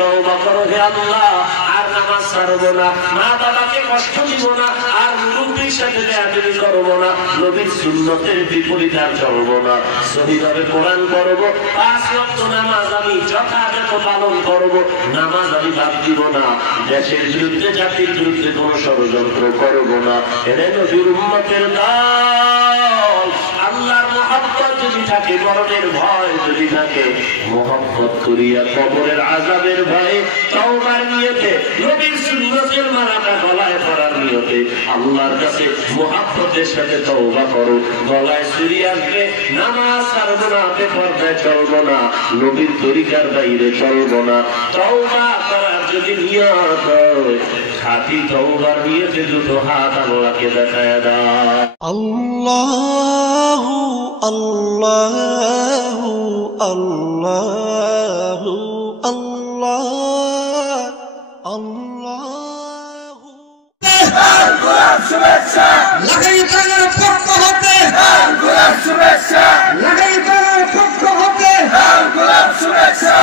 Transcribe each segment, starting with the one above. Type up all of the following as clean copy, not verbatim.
তওবা করো হে আল্লাহ আর নামাজ ছাড়বো না, মা বাবাকে কষ্ট দিব না, আর মুরব্বির সাথে বেয়াদবি করবো না, নবীর সুন্নতের বিপরীত আর চলবো না, সহিভাবে কোরআন পড়বো, 5 ওয়াক্ত নামাজ আমি যথাযথ পালন করবো, নামাজ আমি বাদ দিব না, দেশের বিরুদ্ধে জাতির বিরুদ্ধে কোনো ষড়যন্ত্র করবো না। এরে নবীর উম্মতের দল, আল্লাহর মহব্বত যদি থাকে, মরণের ভয় যদি থাকে, মহব্বত করিয়া কবরের আযাবের ভয়ে তওবার নিয়তে, নবীর সুন্নতের মালাটা গলায় পরার নিয়তে আল্লাহর কাছে মহব্বতের সাথে তওবা করো। গলায় চুরি আসবে, নামাজ ছাড়বো না, বেপরদায় চলবো না, নবীর তরিকার বাইরে চলবো না। তওবা করার যদি নিয়ত হয়, খাঁটি তওবার নিয়তে দুটো হাত আল্লাহকে দেখায় দাও। আল্লাহু আল্লাহু আল্লাহু আল্লাহ আল্লাহু। শুভেচ্ছা লাগাই প্রাণের পক্ষ হতে, শুভেচ্ছা লাগাই প্রাণের পক্ষ হতে, শুভেচ্ছা।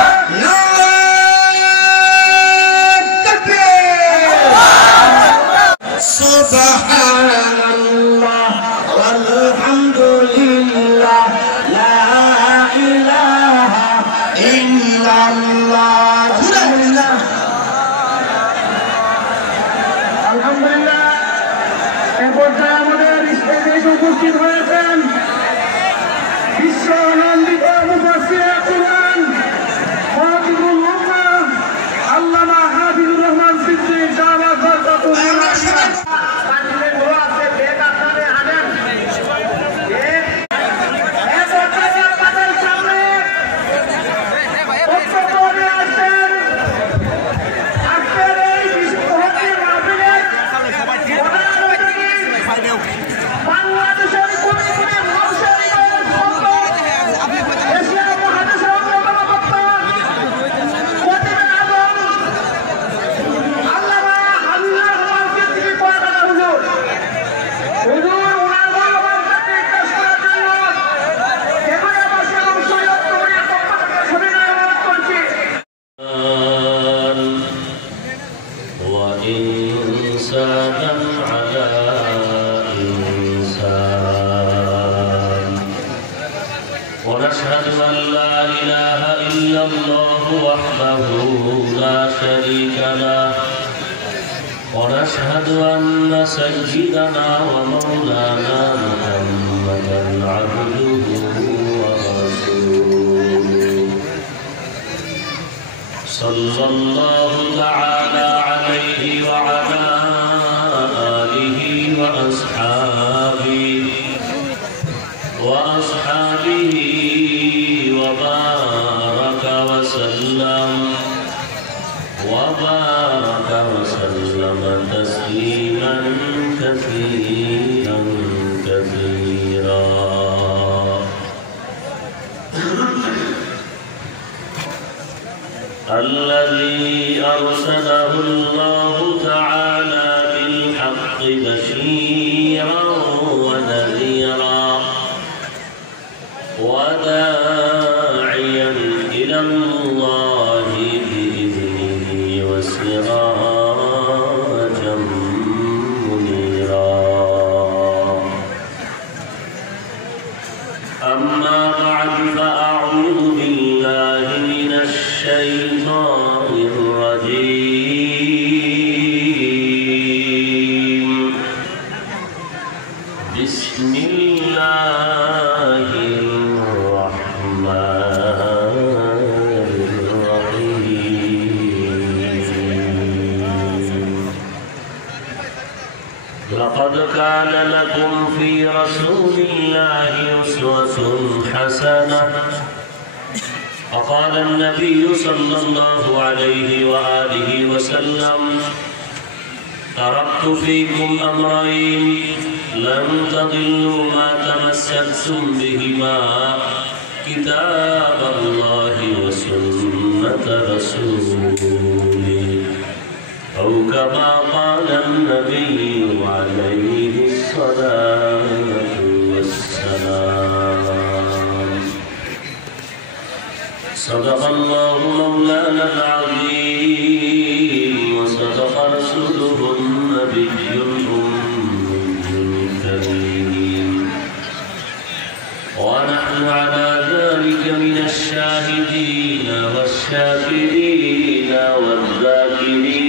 সুবহানাল্লাহ আলহামদুলিল্লাহ লা ইলাহা ইল্লাল্লাহ। আলহামদুলিল্লাহ এই পর্যায়ে আমাদের স্টেজে উপস্থিত হয়েছেন বিশ্ব আনন্দিত মুফাসসির কুরআন হাফিজুল উম্মাহ আল্লামা হাফিজুর রহমান সিদ্দিক দাওয়াত বরকাতুল্লাহ। ونشهد أن لا إله إلا الله وحده لا شريك له، ونشهد أن سيدنا ومولانا محمدا عبده ورسوله، صلى الله تعالى عليه وعلى آله وأصحابه وبارك وسلم تسليما كثيرا كثيرا. الذي أرسله الله تعالى بالحق بشيرا ونذيرا وداعيا إلى الله بإذنه وسراجا منيرا. أما بعد فأعوذ بالله من الشيطان الرجيم. بسم الله لقد كان لكم في رسول الله أسوة حسنة. وقال النبي صلى الله عليه وآله وسلم: تركت فيكم أمرين لن تضلوا ما تمسكتم بهما كتاب الله وسنة رسوله، أو كما قال النبي عليه الصلاة والسلام. صدق الله مولانا العظيم الحامدين والشاكرين والذاكرين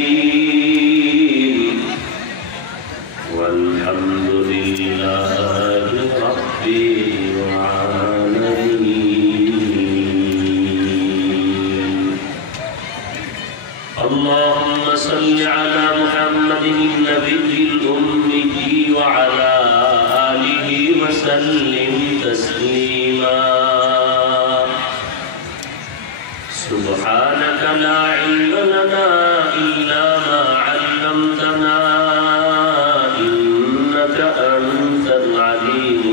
والحمد لله رب العالمين. اللهم صل على محمد النبي الأمي وعلى آله وسلم تسليما. سبحانك لا علم لنا إلا ما علمتنا إنك أنت العليم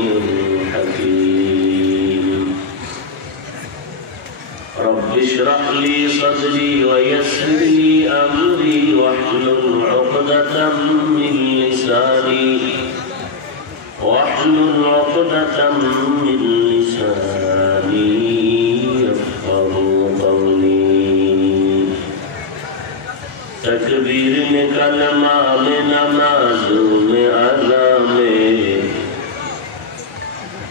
الحكيم. رب اشرح لي صدري ويسر لي أمري واحلل عقدة من لساني يفقهوا قولي. تکبیر میں کلمہ میں نمازوں میں اذا میں،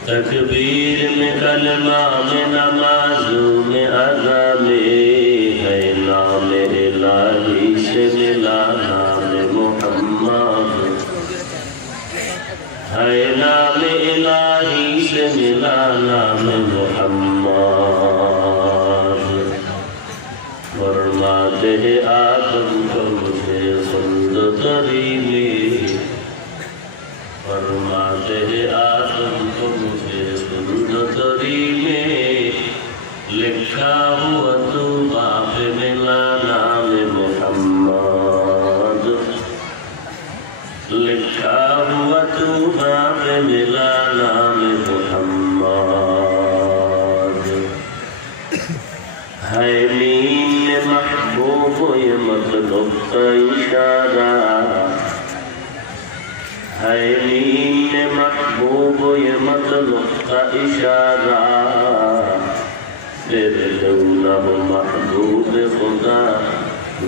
تکبیر میں کلمہ میں نمازوں میں اذا میں، ہے نام الہی سے ملا نام محمد، ہے نام الہی سے ملا نام محمد. فرماتے ہیں آدم کو مجھے خلد تری میں، فرماتے ہیں آدم کو مجھے خلد تری میں، لکھا ہوا تو باپ ملا نام محمد، لکھا ہوا تو باپ ملا نام محمد. ہے مین محبوب یہ مطلب کا اشارہ، ہے مین محبوب یہ مطلب کا اشارہ، پھر کیوں نہ ہو محبوب خدا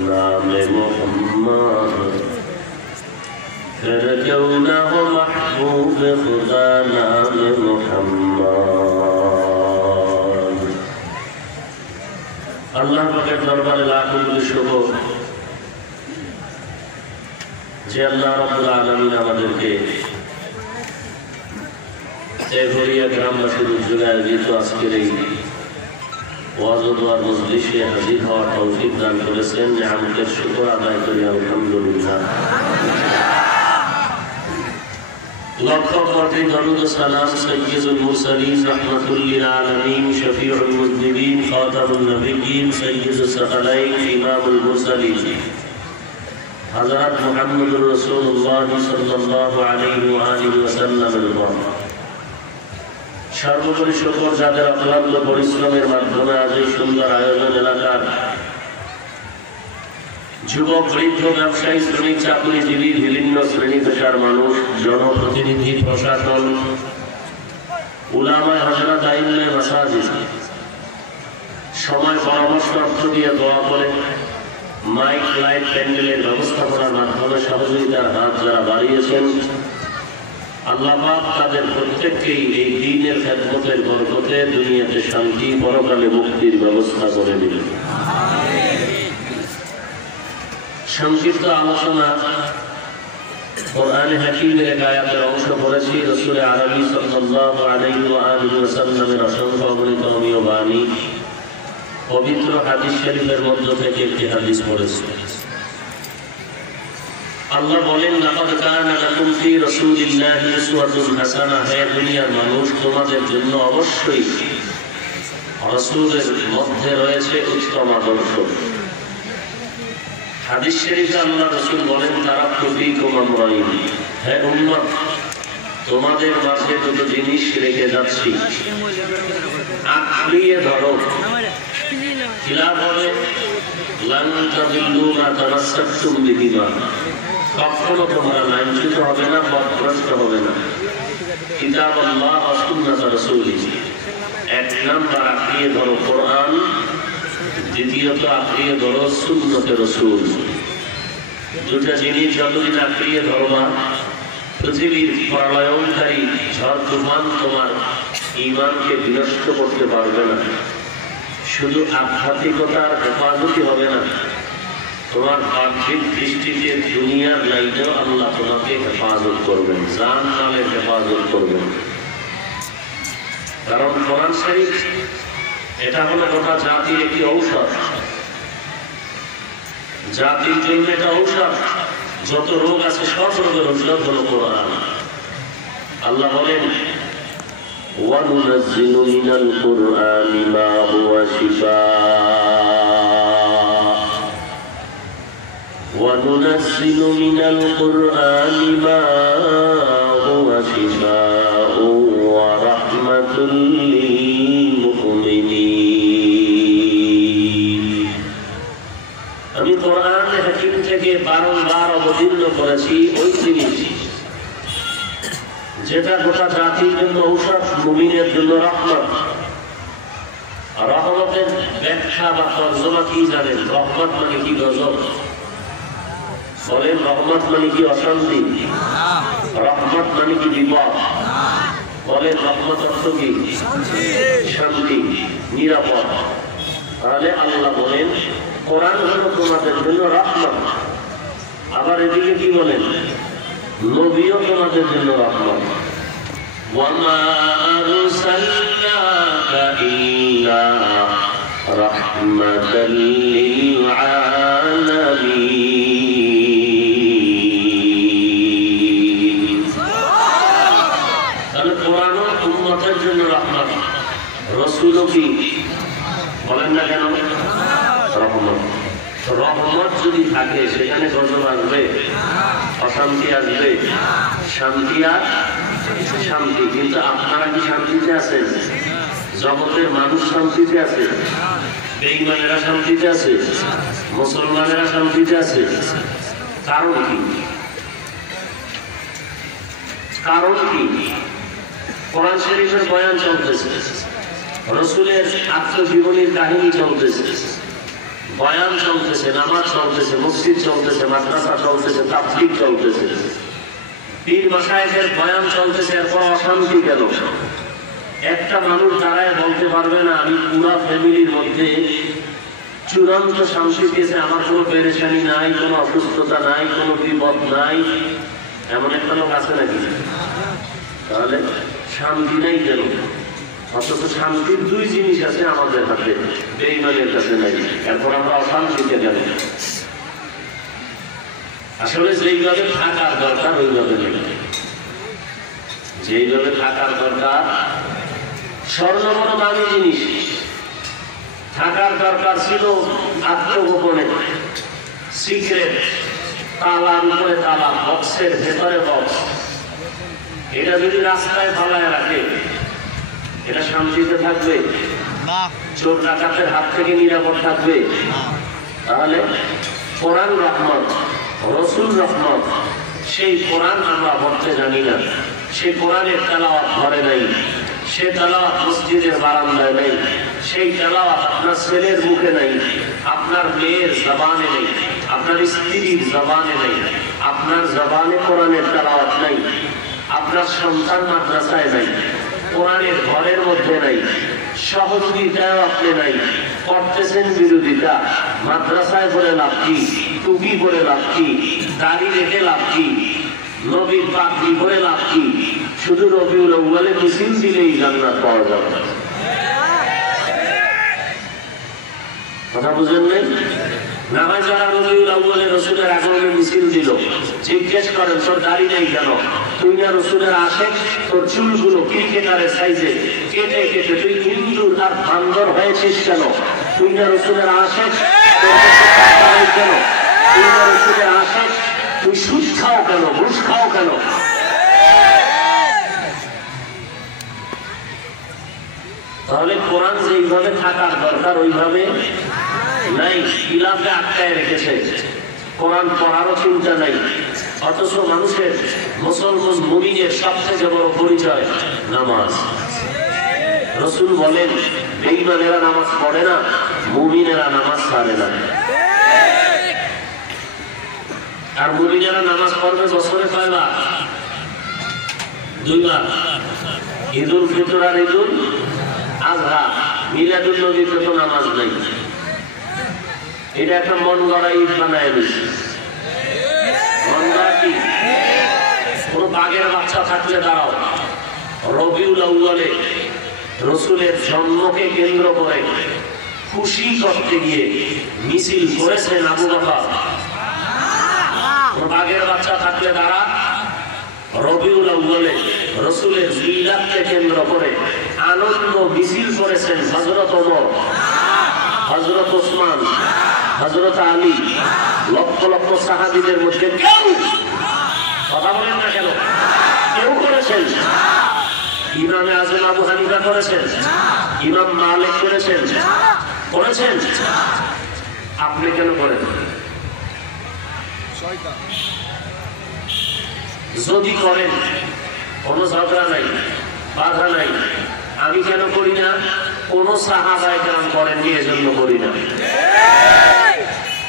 نام محمد، پھر کیوں نہ ہو محبوب خدا نام محمد. আল্লাহ পাকের দরবারে লাখো কোটি শুকর যে আল্লাহ রাব্বুল আলামিন আমাদেরকে তেঘরিয়া গ্রামবাসীর উদ্যোগে আয়োজিত আজকের এই ওয়াজ ও দোয়ার মজলিসে হাজির হওয়ার তৌফিক দান করেছেন। নিয়ামতের শুকর আদায় করি আলহামদুলিল্লাহ। লক্ষ কোটি দরুদ ও সালাম সাইয়্যিদুল মুরসালিন রাহমাতুল লিল আলামিন শফিউল মুযনিবিন খাতামুন নবিয়্যিন সাইয়্যিদুস সাকালাইন ইমামুল মুরসালিন হযরত মুহাম্মদুর রাসূলুল্লাহ সাল্লাল্লাহু আলাইহি ওয়া আলিহি ওয়াসাল্লামের উপর সর্বোপরি শুকর যাদের অক্লান্ত পরিশ্রমের মাধ্যমে আজ এই সুন্দর আয়োজন এলাকার যুবক, বৃদ্ধ, ব্যবসায়ী, শ্রমিক, চাকরিজীবী, বিভিন্ন শ্রেণী পেশার মানুষ, জনপ্রতিনিধি, প্রশাসন, উলামায়ে হযরত আইম্মায়ে মাসাজিদ সময় পরামর্শ অর্থ দিয়ে দোয়া করে মাইক, লাইট, প্যান্ডেলের ব্যবস্থাপনার মাধ্যমে সহযোগিতার হাত যারা বাড়িয়েছেন, আল্লাহ পাক তাদের প্রত্যেককেই এই দ্বীনের খেদমতের বরকতে দুনিয়াতে শান্তি, পরকালে মুক্তির ব্যবস্থা করে দিলেন। সংক্ষিপ্ত আলোচনা কোরআনে হাকীমের এক আয়াতের অংশ পড়েছি। রাসূল আরবী সাল্লাল্লাহু আলাইহি ওয়া আলিহি ওয়াসাল্লামের অসংখ্য অগণিত অমীয় বাণী, পবিত্র হাদিস শরীফের মধ্য থেকে একটি হাদিস পড়েছি। আল্লাহ বলেন, লাকাদ কানা লাকুম ফি রাসূলিল্লাহি উসওয়াতুন হাসানাহ, হে দুনিয়ার মানুষ, তোমাদের জন্য অবশ্যই রাসূলের মধ্যে রয়েছে উত্তম আদর্শ। হাদিস শরীফে আল্লাহ রাসূল বলেন, তারাকতু ফীকুম আমরাইন, হে উম্মত, তোমাদের মাঝে দুটো জিনিস রেখে যাচ্ছি, আঁকড়িয়ে ধরো। কিলাব হবে লান তাযিল্লু মা তামাসসাকতুম বিহিমা, কখনো তোমরা লাঞ্ছিত হবে না, পথভ্রষ্ট হবে না। কিতাব আল্লাহ ওয়া সুন্নাত রাসূলিহি, এক নাম্বার আঁকড়িয়ে ধরো কোরআন, দ্বিতীয়ত আঁকড়িয়ে ধরো সুন্নতে রাসূল। দুটা জিনিস যতদিন আঁকড়িয়ে ধরবা, পৃথিবীর প্রলয়ঙ্কারী ঝড় তুফান তোমার ঈমানকে বিনষ্ট করতে পারবে না। শুধু আধ্যাত্মিকতার হেফাজতই হবে না, তোমার বাহ্যিক দৃষ্টিতে দুনিয়ার লাইনেও আল্লাহ তোমাকে হেফাজত করবেন, জান মালের হেফাজত করবেন। কারণ কোরআন শরীফ এটা হলো গোটা জাতির একটি ঔষধ, জাতির জন্য এটা ঔষধ। যত রোগ আছে সব রোগের ঔষধ হলো কোরআন। আল্লাহ বলেন وَنُنَزِّلُ مِنَ الْقُرْآنِ مَا هُوَ شِفَاءٌ وَنُنَزِّلُ مِنَ الْقُرْآنِ مَا هُوَ شِفَاءٌ وَرَحْمَةٌ لِّلْمُؤْمِنِينَ। আমি কোরআনের হাকিম থেকে বারংবার অবতীর্ণ করেছি ওই জিনিস যেটা গোটা জাতির জন্য ঔষধ, মুমিনের জন্য রহমত। রহমতের ব্যাখ্যা বা তর্জমা কি জানেন? রহমত মানে কি গজব? বলেন, রহমত মানে কি অশান্তি? রহমত মানে কি বিপদ? বলেন, রহমত অর্থ কি? শান্তি, নিরাপদ। তাহলে আল্লাহ বলেন কোরআন হলো তোমাদের জন্য রহমত। আবার এদিকে কি বলেন? নবীও তোমাদের জন্য রহমত। ওয়ামা আরসালনাকা ইল্লা রাহমাতাল লিল আলামিন। তাহলে কোরআনও উম্মতের জন্য রহমত, রাসূলও কি? বলেন না কেন? রহমত। রহমত যদি থাকে সেখানে গজব আসবে, অশান্তি আসবে, শান্তি আর শান্তি। কিন্তু আপনারা কি শান্তিতে আছেন? জগতের মানুষ শান্তিতে আছে? বেঈমানেরা শান্তিতে আছে? মুসলমানেরা শান্তিতে আছে? কারণ কি? কারণ কি? কোরআন শরীফের বয়ান চলতেছে, রাসূলের আত্মজীবনীর কাহিনী চলতেছে, বয়ান চলতেছে, নামাজ চলতেছে, মসজিদ চলতেছে, মাদ্রাসা চলতেছে, তাফসীর চলতেছে, পীর মাশায়েখের বয়ান চলতেছে। এরপর অশান্তি কেন? একটা মানুষ দাঁড়ায় বলতে পারবে না আমি পুরা ফ্যামিলির মধ্যে চূড়ান্ত শান্তি পেয়েছে, আমার কোনো পেরেশানি নাই, কোনো অসুস্থতা নাই, কোনো বিপদ নাই। এমন একটা লোক আছে নাকি? তাহলে শান্তি নাই কেন? অথচ শান্তির দুই জিনিস আছে আমাদের হাতে, বেঈমানের কাছে নাই। এরপর আমরা অশান্তিতে গেল। আসলে যেইভাবে থাকার দরকার ওইভাবে নেই, যেইভাবে থাকার দরকার। স্বর্ণ বড় দামি জিনিস, থাকার দরকার ছিল আত্মগোপনে, সিক্রেট, তালার উপরে তালা, বক্সের ভেতরে বক্স। এটা যদি রাস্তায় পালায় রাখে এটা শান্তিতে থাকবে? চোর ডাকাতের হাত থেকে নিরাপদ থাকবে? তাহলে কোরআন রহমত, রাসূল রহমত। সেই কোরআন আমরা পড়তে জানি না, সেই কোরআনের তেলাওয়াত ঘরে নাই, সে তেলাওয়াত মসজিদের বারান্দায় নেই, সেই তেলাওয়াত আপনার ছেলের মুখে নাই, আপনার মেয়ের জবানে নেই, আপনার স্ত্রীর জবানে নেই, আপনার জবানে কোরআনের তেলাওয়াত নাই, আপনার সন্তান মাদ্রাসায় নাই, কোরআনের ঘরের মধ্যে নাই, সহযোগিতাও আপনি নাই, করতেছেন বিরোধিতা। মাদ্রাসায় পড়ে লাভ কি? টুপি পরে লাভ কি? দাড়ি রেখে লাভ কি? নবীর পাগড়ি পরে লাভ কি? শুধু রবিউল আউয়ালে মিছিল দিলেই জান্নাত পাওয়া যাবে। কথা বুঝেন নাই? নামাজ যারা রবিউল আউয়ালে রাসূলের আগমনে মিছিল দিল, জিজ্ঞেস করেন তোর দাড়ি নেই কেন? তুই না রাসূলের আশিক, তোর চুলগুলো ক্রিকেটারের সাইজে কেটে কেটে তুই হিন্দুর আর বান্দর হয়েছিস কেন? তুই না রাসূলের আশিক, তোর কাছে টাকা নেই কেন? তুই না রাসূলের আশিক, তুই সুদ খাও কেন, ঘুষ খাও কেন? তাহলে কোরআন যেইভাবে থাকার দরকার ওইভাবে নাই, খিলাফে আটকায় রেখেছে। কোরআন পড়ারও চিন্তা নাই। অথচ মানুষের, মুসলমান মুমিনের সবথেকে বড় পরিচয় নামাজ। রাসূল বলেন বেঈমানেরা নামাজ পড়ে না, মুমিনেরা নামাজ ছাড়ে না। আর মুমিনেরা নামাজ পড়বে বছরে কয়বার? 2 বার, ঈদুল ফিতর আর ঈদুল আযহা। মিলাদুন নবীতে তো নামাজ নাই, এটা একটা মন গড়া ঈদ বানায় নিচ্ছে। মন গড়া কি? কোন বাঘের বাচ্চা থাকলে দাঁড়াও, রবিউল আউয়ালে রসুলের জন্মকে কেন্দ্র করে খুশি করতে গিয়ে মিছিল করেছেন আবু বকর। কোন বাঘের বাচ্চা থাকলে দাঁড়া, রবিউল আউয়ালে রসুলের মিলাদকে কেন্দ্র করে আনন্দ মিছিল করেছেন হযরত ওমর, হযরত ওসমান, হযরত আলী, লক্ষ লক্ষ সাহাবীদের মধ্যে কেউ, কথা বলেন না কেন, কেউ করেছেন? ইমামে আযম আবু হানিফা করেছেন, ইমাম মালিক করেছেন, করেছেন? আপনি কেন করেন? যদি করেন কোনো ঝগড়া নাই, বাধা নাই। আমি কেন করি না? কোন সাহাবায়ে কেরাম করেননি, এজন্য করি না।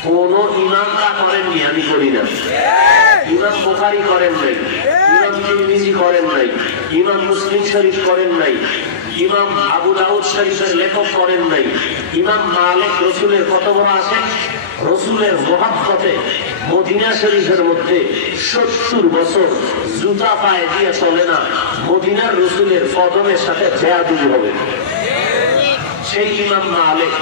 কোন ইমামরা করেননি, আমি করি না। ইমাম বুখারী করেন নাই, ইমাম তিরমিজি করেন নাই, ইমাম মুসলিম শরীফ করেন নাই, ইমাম আবু দাউদ শরীফের লেখক করেন নাই, ইমাম মালিক রসুলের কত বড় আছেন, রসুলের মহব্বতে মদিনা শরীফের মধ্যে 70 বছর জুতা পায়ে দিয়ে চলে না, মদিনার রসুলের কদমের সাথে বেয়াদবি হবে। সেই ইমাম মালিক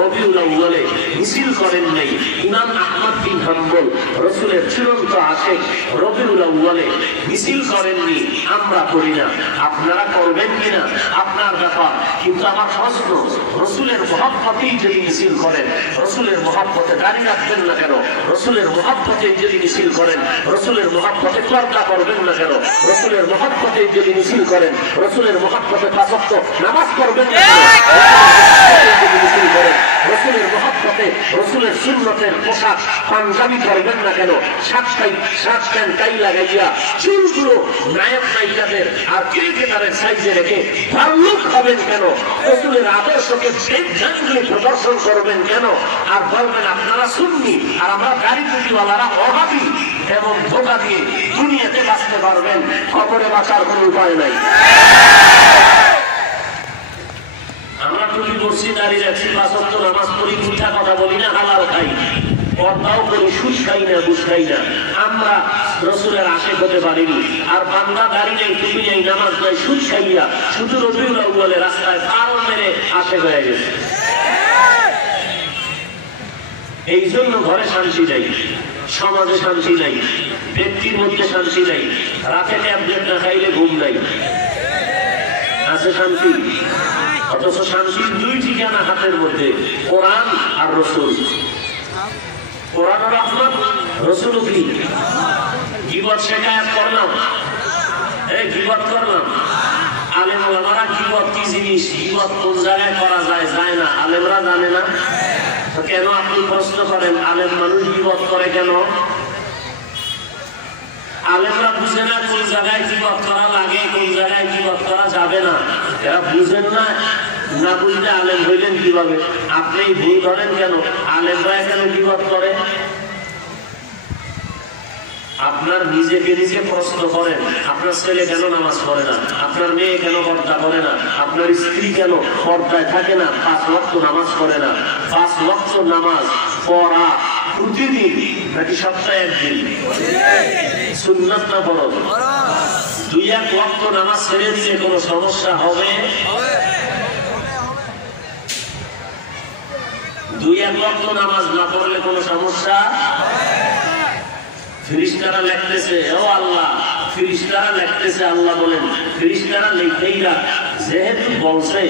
রবিউল আউয়ালে মিছিল করেন নাই। ইমাম আহমদ বিন হাম্বল রসুলের চূড়ান্ত আশিক, রবিউল আউয়ালে মিছিল করেননি। আমরা করি না, আপনারা করবেন কিনা আপনার ব্যাপার। কিন্তু আমার প্রশ্ন, রসুলের মহব্বতেই যদি মিছিল করেন, রসুলের মহব্বতে দাঁড়িয়ে রাখবেন না কেন? রসুলের মহব্বতেই যদি মিছিল করেন, রসুলের মহব্বতে পর্দা করবেন না কেন? রসুলের মহব্বতেই যদি মিছিল করেন, রসুলের মহব্বতে 5 ওয়াক্ত নামাজ পড়বেন না কেন? রসুলের মহব্বতে রসুলের সুন্নতের পোশাক পাঞ্জাবি পরবেন না কেন? শার্ট প্যান্ট টাই লাগাইয়া চুলগুলো নায়ক নায়িকাদের আর ক্রিকেটারের সাইজে রেখে ভাল্লুক হবেন কেন? রসুলের আদর্শকে বেদজানগুলি প্রদর্শন করবেন কেন? আর বলবেন আপনারা সুন্নি আর আমরা গাড়ি টুপিওয়ালারা ওহাবি। এমন ধোঁকা দিয়ে দুনিয়াতে বাঁচতে পারবেন, কবরে বাঁচার কোনো উপায় নাই। আমরা টুপি পরছি, দাঁড়িয়ে রাখছি, 5 ওয়াক্ত নামাজ পড়ি, মিথ্যা কথা বলি না, হালাল খাই, পর্দাও করি, সুদ খাই না, ঘুষ খাই না। আমরা রসুলের আশিক হতে পারিনি। আর বান্দা দাঁড়িয়ে নেই, টুপি নেই, নামাজ নাই, সুদ খাইয়া শুধু রবিউল আউয়ালে রাস্তায় পার মেরে আশিক হয়ে গেছে। এই জন্য ঘরে শান্তি নাই, সমাজে শান্তি নাই, ব্যক্তির মধ্যে শান্তি নাই, রাতে ট্যাবলেট না খাইলে ঘুম নাই। আছে শান্তি? অথচ শান্তির 2 ঠিকানা হাতের মধ্যে, কোরআন আর রসুল। কোরআন ও রহমত, রসুল কি? গীবত শিকায়াত করলাম, গীবত করলাম, আলেম ওলামারা গীবত কি জিনিস, গীবত কোন জায়গায় করা যায়, যায় না, আলেমরা জানে না। তো কেন আপনি প্রশ্ন করেন আলেম মানুষ গীবত করে কেন? আলেমরা বুঝে না কোন জায়গায় গীবত করা লাগে, কোন জায়গায় গীবত করা যাবে না। এরা বুঝেন না, না বুঝলে আলেম হইলেন কিভাবে? আপনি ভুল ধরেন কেন? আলেমরা কেন গীবত করে? আপনার নিজেকে নিজে প্রশ্ন করেন, আপনার ছেলে কেন নামাজ পড়ে না, আপনার মেয়ে কেন পর্দা করে না, আপনার স্ত্রী কেন পর্দায় থাকে না, 5 ওয়াক্ত নামাজ পড়ে না। 5 ওয়াক্ত নামাজ পড়া প্রতিদিন নাকি সপ্তাহে একদিন? সুন্নাত না ফরজ? 2-1 ওয়াক্ত নামাজ ছেড়ে দিলে কোনো সমস্যা হবে? 2-1 ওয়াক্ত নামাজ না পড়লে কোনো সমস্যা? ফেরেশতারা লিখতেছে, ও আল্লাহ, ফেরেশতারা লিখতেছে, আল্লাহ বলেন ফেরেশতারা লিখেই রাখ, যেহেতু বলছে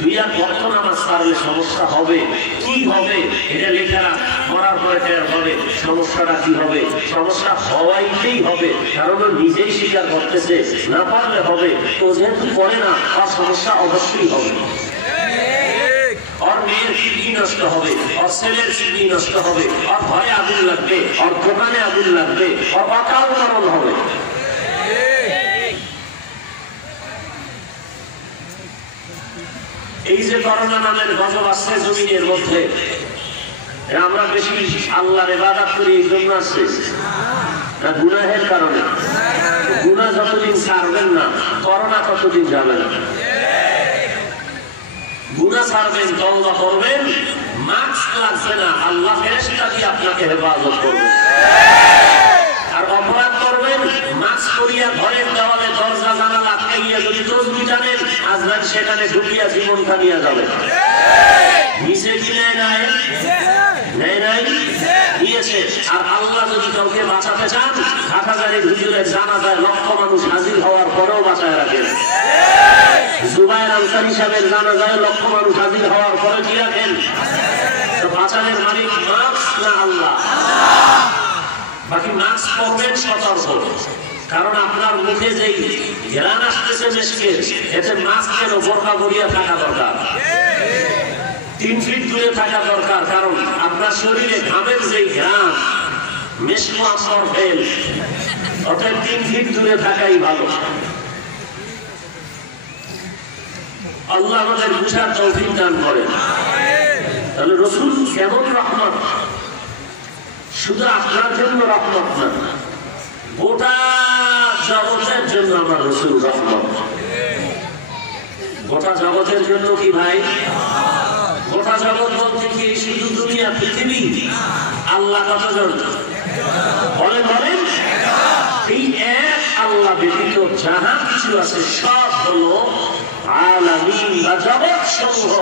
2-1 ওয়াক্ত নামাজ পড়লে সমস্যা হবে, কি হবে এটা লেখা রাখ। করার পরে টের হবে সমস্যাটা কি হবে। সমস্যা হওয়াইতেই হবে, কারণ নিজেই স্বীকার করতেছে না পারলে হবে। তো যেহেতু করে না, তার সমস্যা অবশ্যই হবে। और मेयर किडनी नष्ट হবে, और ছেলের কিডনি নষ্ট হবে, और ঘরে আগুন লাগবে, और দোকানে আগুন লাগবে, और অকাল মরণ হবে। এই যে করোনা নামের গজব আসছে জমিনের মধ্যে, আমরা বেশি আল্লাহর ইবাদত করি এই জন্য আসছে না গুনাহের কারণে? গুনাহ যতদিন ছাড়বেন না, করোনা ততদিন যাবে না। গুনাহ ছাড়বেন, তওবা করবেন, মাস্ক লাগবে না, আল্লাহ ফেরেশতা দিয়ে আপনাকে হেফাজত করবে। আর অপরাধ করবেন, মাস্ক পরিয়া ঘরের দেওয়ালে দরজা জানালা আটকাইয়া যদি তসবিহ টানেন, আজরাইল সেখানে ঢুকিয়া জীবনটা নিয়ে যাবে। নিচে কি নেয় নাই? নেয় নাই? নিয়েছে। আর আল্লাহ যদি কাউকে বাঁচাতে চান, হাটহাজারীর হুজুরের জানাজায় লক্ষ মানুষ হাজির হওয়ার পরেও বাঁচায় রাখেন। জুবায়ের আনসারী সাহেবের জানাজায় লক্ষ মানুষ হাজির হওয়ার পরে কি রাখেন? তো বাঁচানোর মালিক মাস্ক না আল্লাহ? বাকি মাস্ক পরবেন সতর্ক, কারণ আপনার মুখে যেই ঘেরান আসতেছে মেশকের, এতে মাস্কের বোরকা পরিয়া থাকা দরকার, 3 ফিট দূরে থাকা দরকার। কারণ আপনার শরীরে ঘামের যেই ঘেরান, মেশক আসর ফেল, অতএব 3 ফিট দূরে থাকাই ভালো। আল্লাহ আমাদের বুঝার তৌফিক দান করেন। তাহলে রাসূল কেমন রহমত? শুধু আপনার জন্য রহমত না, গোটা জগতের জন্য আমার রাসূল রহমত। গোটা জগতের জন্য কি ভাই? গোটা জগৎ বলতে কি শুধু দুনিয়া, পৃথিবী? আল্লাহ কতজন বলেন? বলেন। এই এক আল্লাহ ব্যতীত যাহা কিছু আছে সব হলো আলামিন বা জগৎ সমূহ।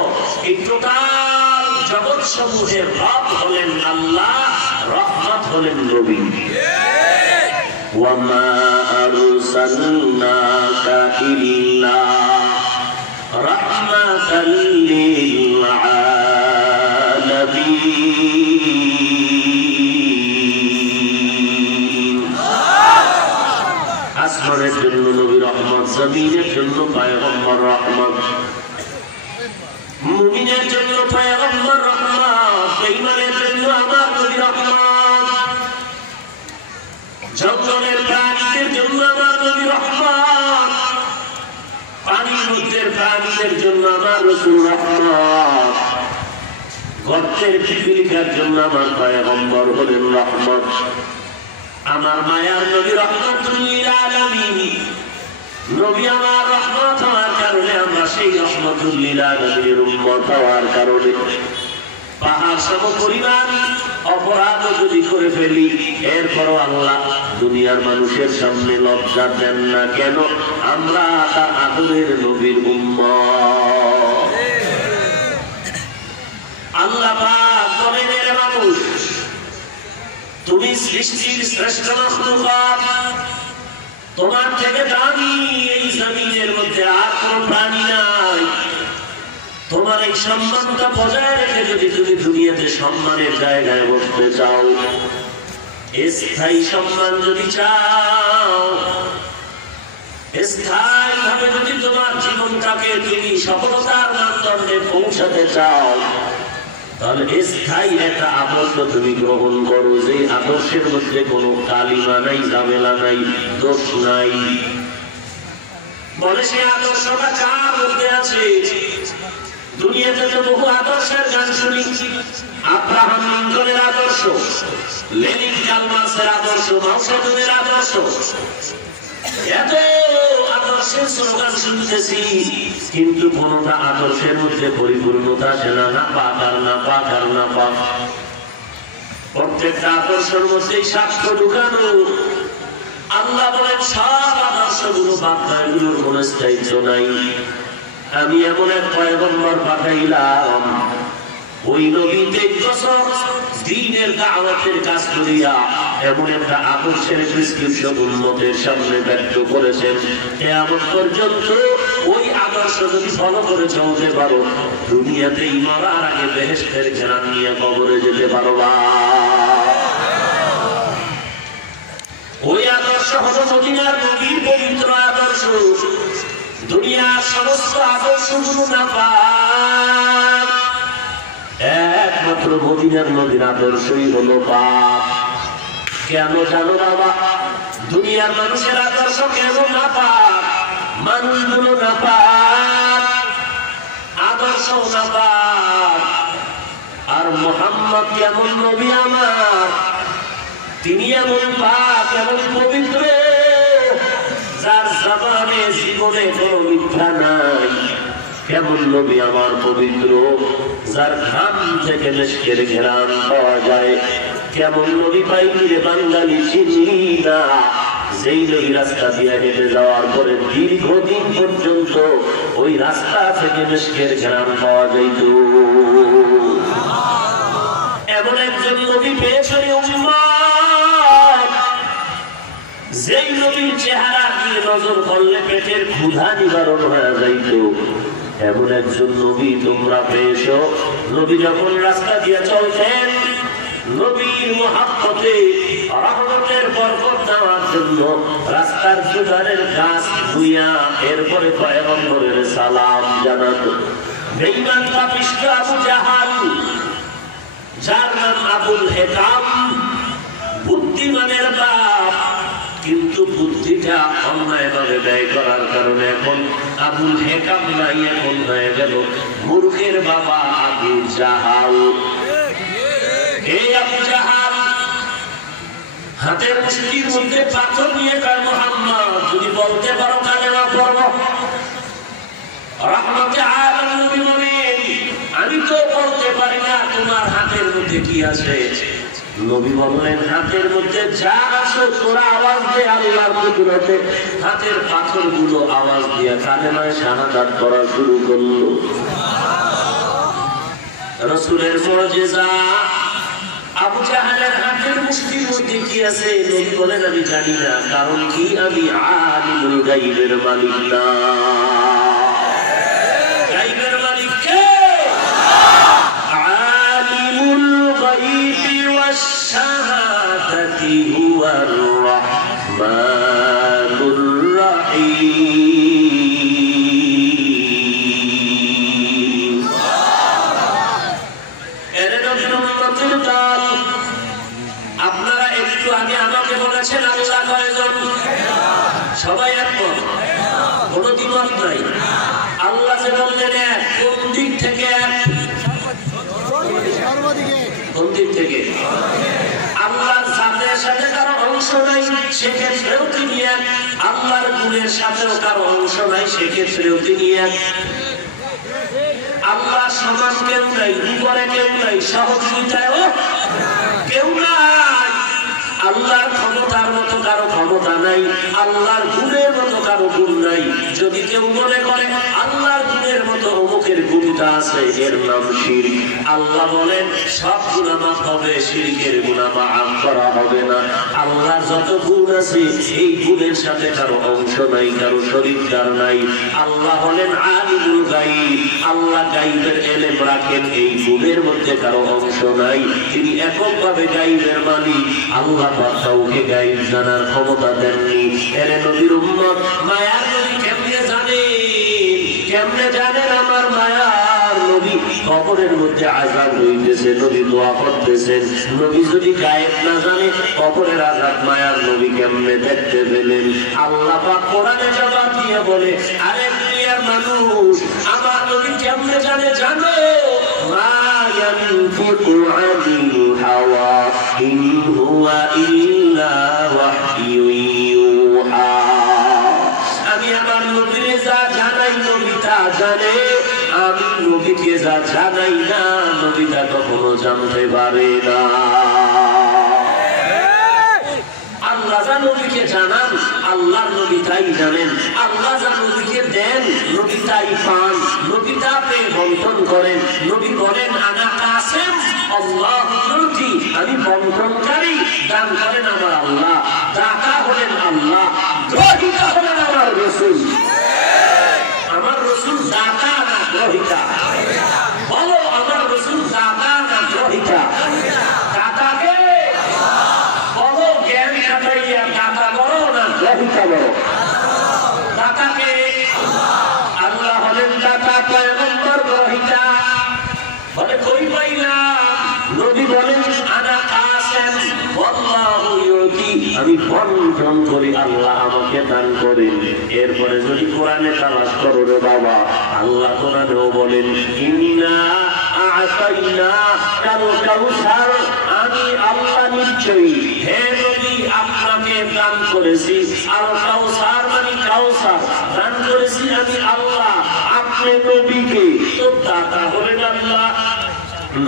এই টোটাল জগৎ সমূহের রব হলেন আল্লাহ, রহমত হলেন নবী। ওয়ামা আরসালনাকা ইল্লা রাহমাতাল লিল আলামিন। আসমানের জন্য নবী রহমত, জমিনের জন্য পয়গম্বর রহমত, মুমিনের জন্য পয়গম্বর রহমত, বেঈমানের জন্য আমার নবী রহমত, জঙ্গলের প্রাণীদের জন্য আমার নবী রহমত, পানির মধ্যে প্রাণীদের জন্য আমার রাসূল রহমত, গর্তের পিপিলিকার জন্য আমার পয়গম্বর হলেন রহমত। আমার মায়ার নবী রহমাতুল লিল আলামিন। নবী আমার রহমত হওয়ার কারণে আমরা সেই রহমাতুল লিল আলামিনের উম্মত হওয়ার কারণে পাহাড় সম পরিমাণ অপরাধ যদি করে ফেলি, এরপরও আল্লাহ দুনিয়ার মানুষের সামনে লজ্জা দেন না। কেন? আমরা তার আদরের নবীর উম্মত। আল্লাহ পাক বলেন, এর মানুষ, তুমি সৃষ্টির শ্রেষ্ঠ মাখলুকাত, তোমার থেকে দামি এই জমিনের মধ্যে আর কোন প্রাণী নাই। তোমার এই সম্মানটা বজায় রেখে যদি তুমি দুনিয়াতে সম্মানের জায়গায় বসতে চাও, স্থায়ী সম্মান যদি চাও, স্থায়ী ভাবে যদি তোমার জীবনটাকে তুমি সফলতার মানদণ্ডে পৌঁছাতে চাও, তাহলে স্থায়ী একটা আদর্শ তুমি গ্রহণ করো, যে আদর্শের মধ্যে কোনো কালিমা নাই, ঝামেলা নাই, দোষ নাই। বলে সে আদর্শটা কার মধ্যে আছে? দুনিয়াতে তো বহু আদর্শের গান শুনি। আব্রাহাম লিঙ্কনের আদর্শ, লেনিন কার্ল মার্কসের আদর্শ, মাও সেতুংয়ের আদর্শ, এত আদর্শের স্লোগান শুনতেছি, কিন্তু কোনটা আদর্শের মধ্যে পরিপূর্ণতা আসে না। না পাক আর না পাক আর না পাক। প্রত্যেকটা আদর্শের মধ্যেই সাক্ষ্য ঢুকানো। আল্লাহ বলেন, সব আদর্শগুলো বার্তাগুলোর কোন স্থায়িত্ব নাই। আমি এমন এক পয়গম্বর পাঠাইলাম, ওই নবী 23 বছর দ্বীনের দাওয়াতের কাজ করিয়া এমন একটা আদর্শের প্রেসক্রিপশন উম্মতের সামনে ব্যক্ত করেছেন, কিয়ামত পর্যন্ত ওই আদর্শ যদি ফলো করে চলতে পারো, দুনিয়াতেই মরার আগে বেহেশতের ঘেরান নিয়ে কবরে যেতে পারবা। ওই আদর্শ হলো মদিনার নবীর পবিত্র আদর্শ। দুনিয়ার সমস্ত আদর্শগুলো না পাক, একমাত্র মদিনার নবীর আদর্শই হলো পাক। কেন জানো বাবা? দুনিয়ার মানুষের আদর্শ কেন না পাক? মানুষগুলো না পাক, আদর্শ না পাক। আর মুহাম্মদ কেমন নবী আমার, তিনি এমন পাক, এমন পবিত্র, যার জবানে জীবনে কোনো মিথ্যা নাই। কেমন নবী আমার পবিত্র, যার ঘাম থেকে মেশকের ঘেরান পাওয়া যায়। কেমন নবী পাইনি রে বাঙালি চিনি না, যেই নবী রাস্তা দিয়ে হেঁটে যাওয়ার পরে দীর্ঘদিন পর্যন্ত ওই রাস্তা থেকে মেশকের ঘেরান পাওয়া যাইত। এমন একজন নবী পেয়েছে উম্মত, যেই নবীর চেহারা দিয়ে নজর করলে পেটের ক্ষুধা নিবারণ হয়ে যাইত। এমন একজন নবী তোমরা পেয়েছো, নবী যখন রাস্তা দিয়ে চলতেন, নবীর মুহাব্বতে রহমতের বরকত দেওয়ার জন্য রাস্তার দুধারের গাছ ধুইয়া এরপরে পয়গম্বরের সালাম জানাতো। বেঈমান পাপিষ্ঠ আবু জাহাল, যার নাম আবুল হেকাম, বুদ্ধিমানের বাপ, কিন্তু বুদ্ধিটা অন্যায়ভাবে ব্যয় করার কারণে এখন আবুল হেকাম নাই, এখন হয়ে গেল মূর্খের বাবা আবু জাহাল। এই আবু জাহাল হাতের মুষ্টির মধ্যে পাথর নিয়ে কয়, মুহাম্মদ যদি বলতে পারো কালেমা পড়ব। রহমতে আলম নবী বলেন, আমি তো বলতে পারি না, তোমার হাতের মধ্যে কি আছে? নবী বললেন, হাতের মধ্যে যা আছে তোরা আওয়াজ দে আল্লাহর কুদরতে। হাতের পাথরগুলো আওয়াজ দিয়ে কালেমায়ে শাহাদাত করা শুরু করলো। রাসূলের মুজিজা। আবু জাহালের হাতের মুষ্টির মধ্যে কি আছে? নবী বলেন, আমি জানি না। কারণ কি? আমি আলিমুল গায়বের মালিক না। গায়বের মালিক কে? আলিমুল গায়বি ওয়াশ শাহাদাতি হুয়ার রাহমানুর রাহিম। এর নবীর উম্মতের দল, আপনারা একটু আগে আমাকে বলেছেন আল্লাহ কয়জন? সবাই একমত? কোন দ্বিমত নাই। আল্লাহ যে বললেন এক, কোন দিক থেকে এক? কোন দিক থেকে? আল্লাহর জাতের সাথে কারো অংশ নাই, সেক্ষেত্রেও তিনি এক। আল্লাহর গুণের সাথেও কারো অংশ নাই, সেক্ষেত্রেও তিনি এক। আল্লাহ সমান কেউ নাই, উপরে কেউ নাই, সহযোগিতায়ও কেউ নাই। আল্লাহর ক্ষমতার মতো কারো ক্ষমতা নাই, আল্লাহর গুণের মতো কারো গুণ নাই। যদি কেউ মনে করে আল্লাহর গুণের মতো অমুকের গুণটা আছে, এর নাম শিরক। আল্লাহ বলেন, সব গুনাহ মাফ হবে, শিরকের গুনাহ মাফ করা হবে না। আল্লাহর যত গুণ আছে, এই গুণের সাথে কারো অংশ নাই, কারো শরীকদার নাই। আল্লাহ বলেন আলিমুল গায়ব, আল্লাহ গায়বের ইলম রাখেন, এই গুণের মধ্যে কারো অংশ নাই। তিনি এককভাবে গায়বের মালিক। আল্লাহ কাউকে গায়ব জানার ক্ষমতা দেননি। এর নবীর উম্মত, মায়ার নবী কেমনে জানেন? কেমনে জানেন আমার মায়ার নবী? কবরের মধ্যে আযাব হইতেছে, নবী দোয়া করতেছেন। নবী যদি গায়েব না জানে, কবরের আযাব মায়ার নবী কেমনে দেখতে পেলেন? আল্লাহ পাক কোরআনে জবাব দিয়ে বলে, আরে দুনিয়ার মানুষ, আমার নবী কেমনে জানে জানো? মা ইয়ানফিকু আনিল হাওয়া ইন হুয়া ইল্লা ওয়াহয়ুন ইউহা। আমি আমার নবীরে যা জানাই, নবী তা জানে। আমি নবীকে যা জানাই না, নবী তা কখনো জানতে পারে না। আল্লাহ যা নবীকে জানান, আল্লাহ নবী তাই জানেন। আল্লাহ যা নবীকে দেন, নবী তাই পান। নবী তা পেয়ে বন্টন করেন। নবী বলেন, আনা কাসেম আল্লাহু ইউতি, আমি বন্টনকারী, দান করেন আমার আল্লাহ। দাতা হলেন আল্লাহ, গ্রহীতা হলেন আমার রাসূল। আমার রাসূল দাতা না গ্রহীতা? বলো, আমার রাসূল দাতা না গ্রহীতা? দাতাকে বলো, জ্ঞান খাটাইয়া দাতা বলো না গ্রহীতা বলো? দাতাকে আল্লাহ হলেন দাতা, পয়গম্বর গ্রহীতা। বলে কই পাইলাম? নবী বলেন, আনা কাসেম আল্লাহু ইউতি, আমি বন্টন করি, আল্লাহ আমাকে দান করেন। এরপরে যদি কোরআনে তালাশ করো রে বাবা, আল্লাহ কোরআনেও বলেন, ইন্না আ'তাইনা কাল কাউসার, আমি আল্লাহ নিশ্চয়ই হে নবী আপনাকে দান করেছি। আর কাউসার মানে কাউসার, দান করেছি আমি আল্লাহ। আপনি নবীকে তো দাতা হলেন আল্লাহ,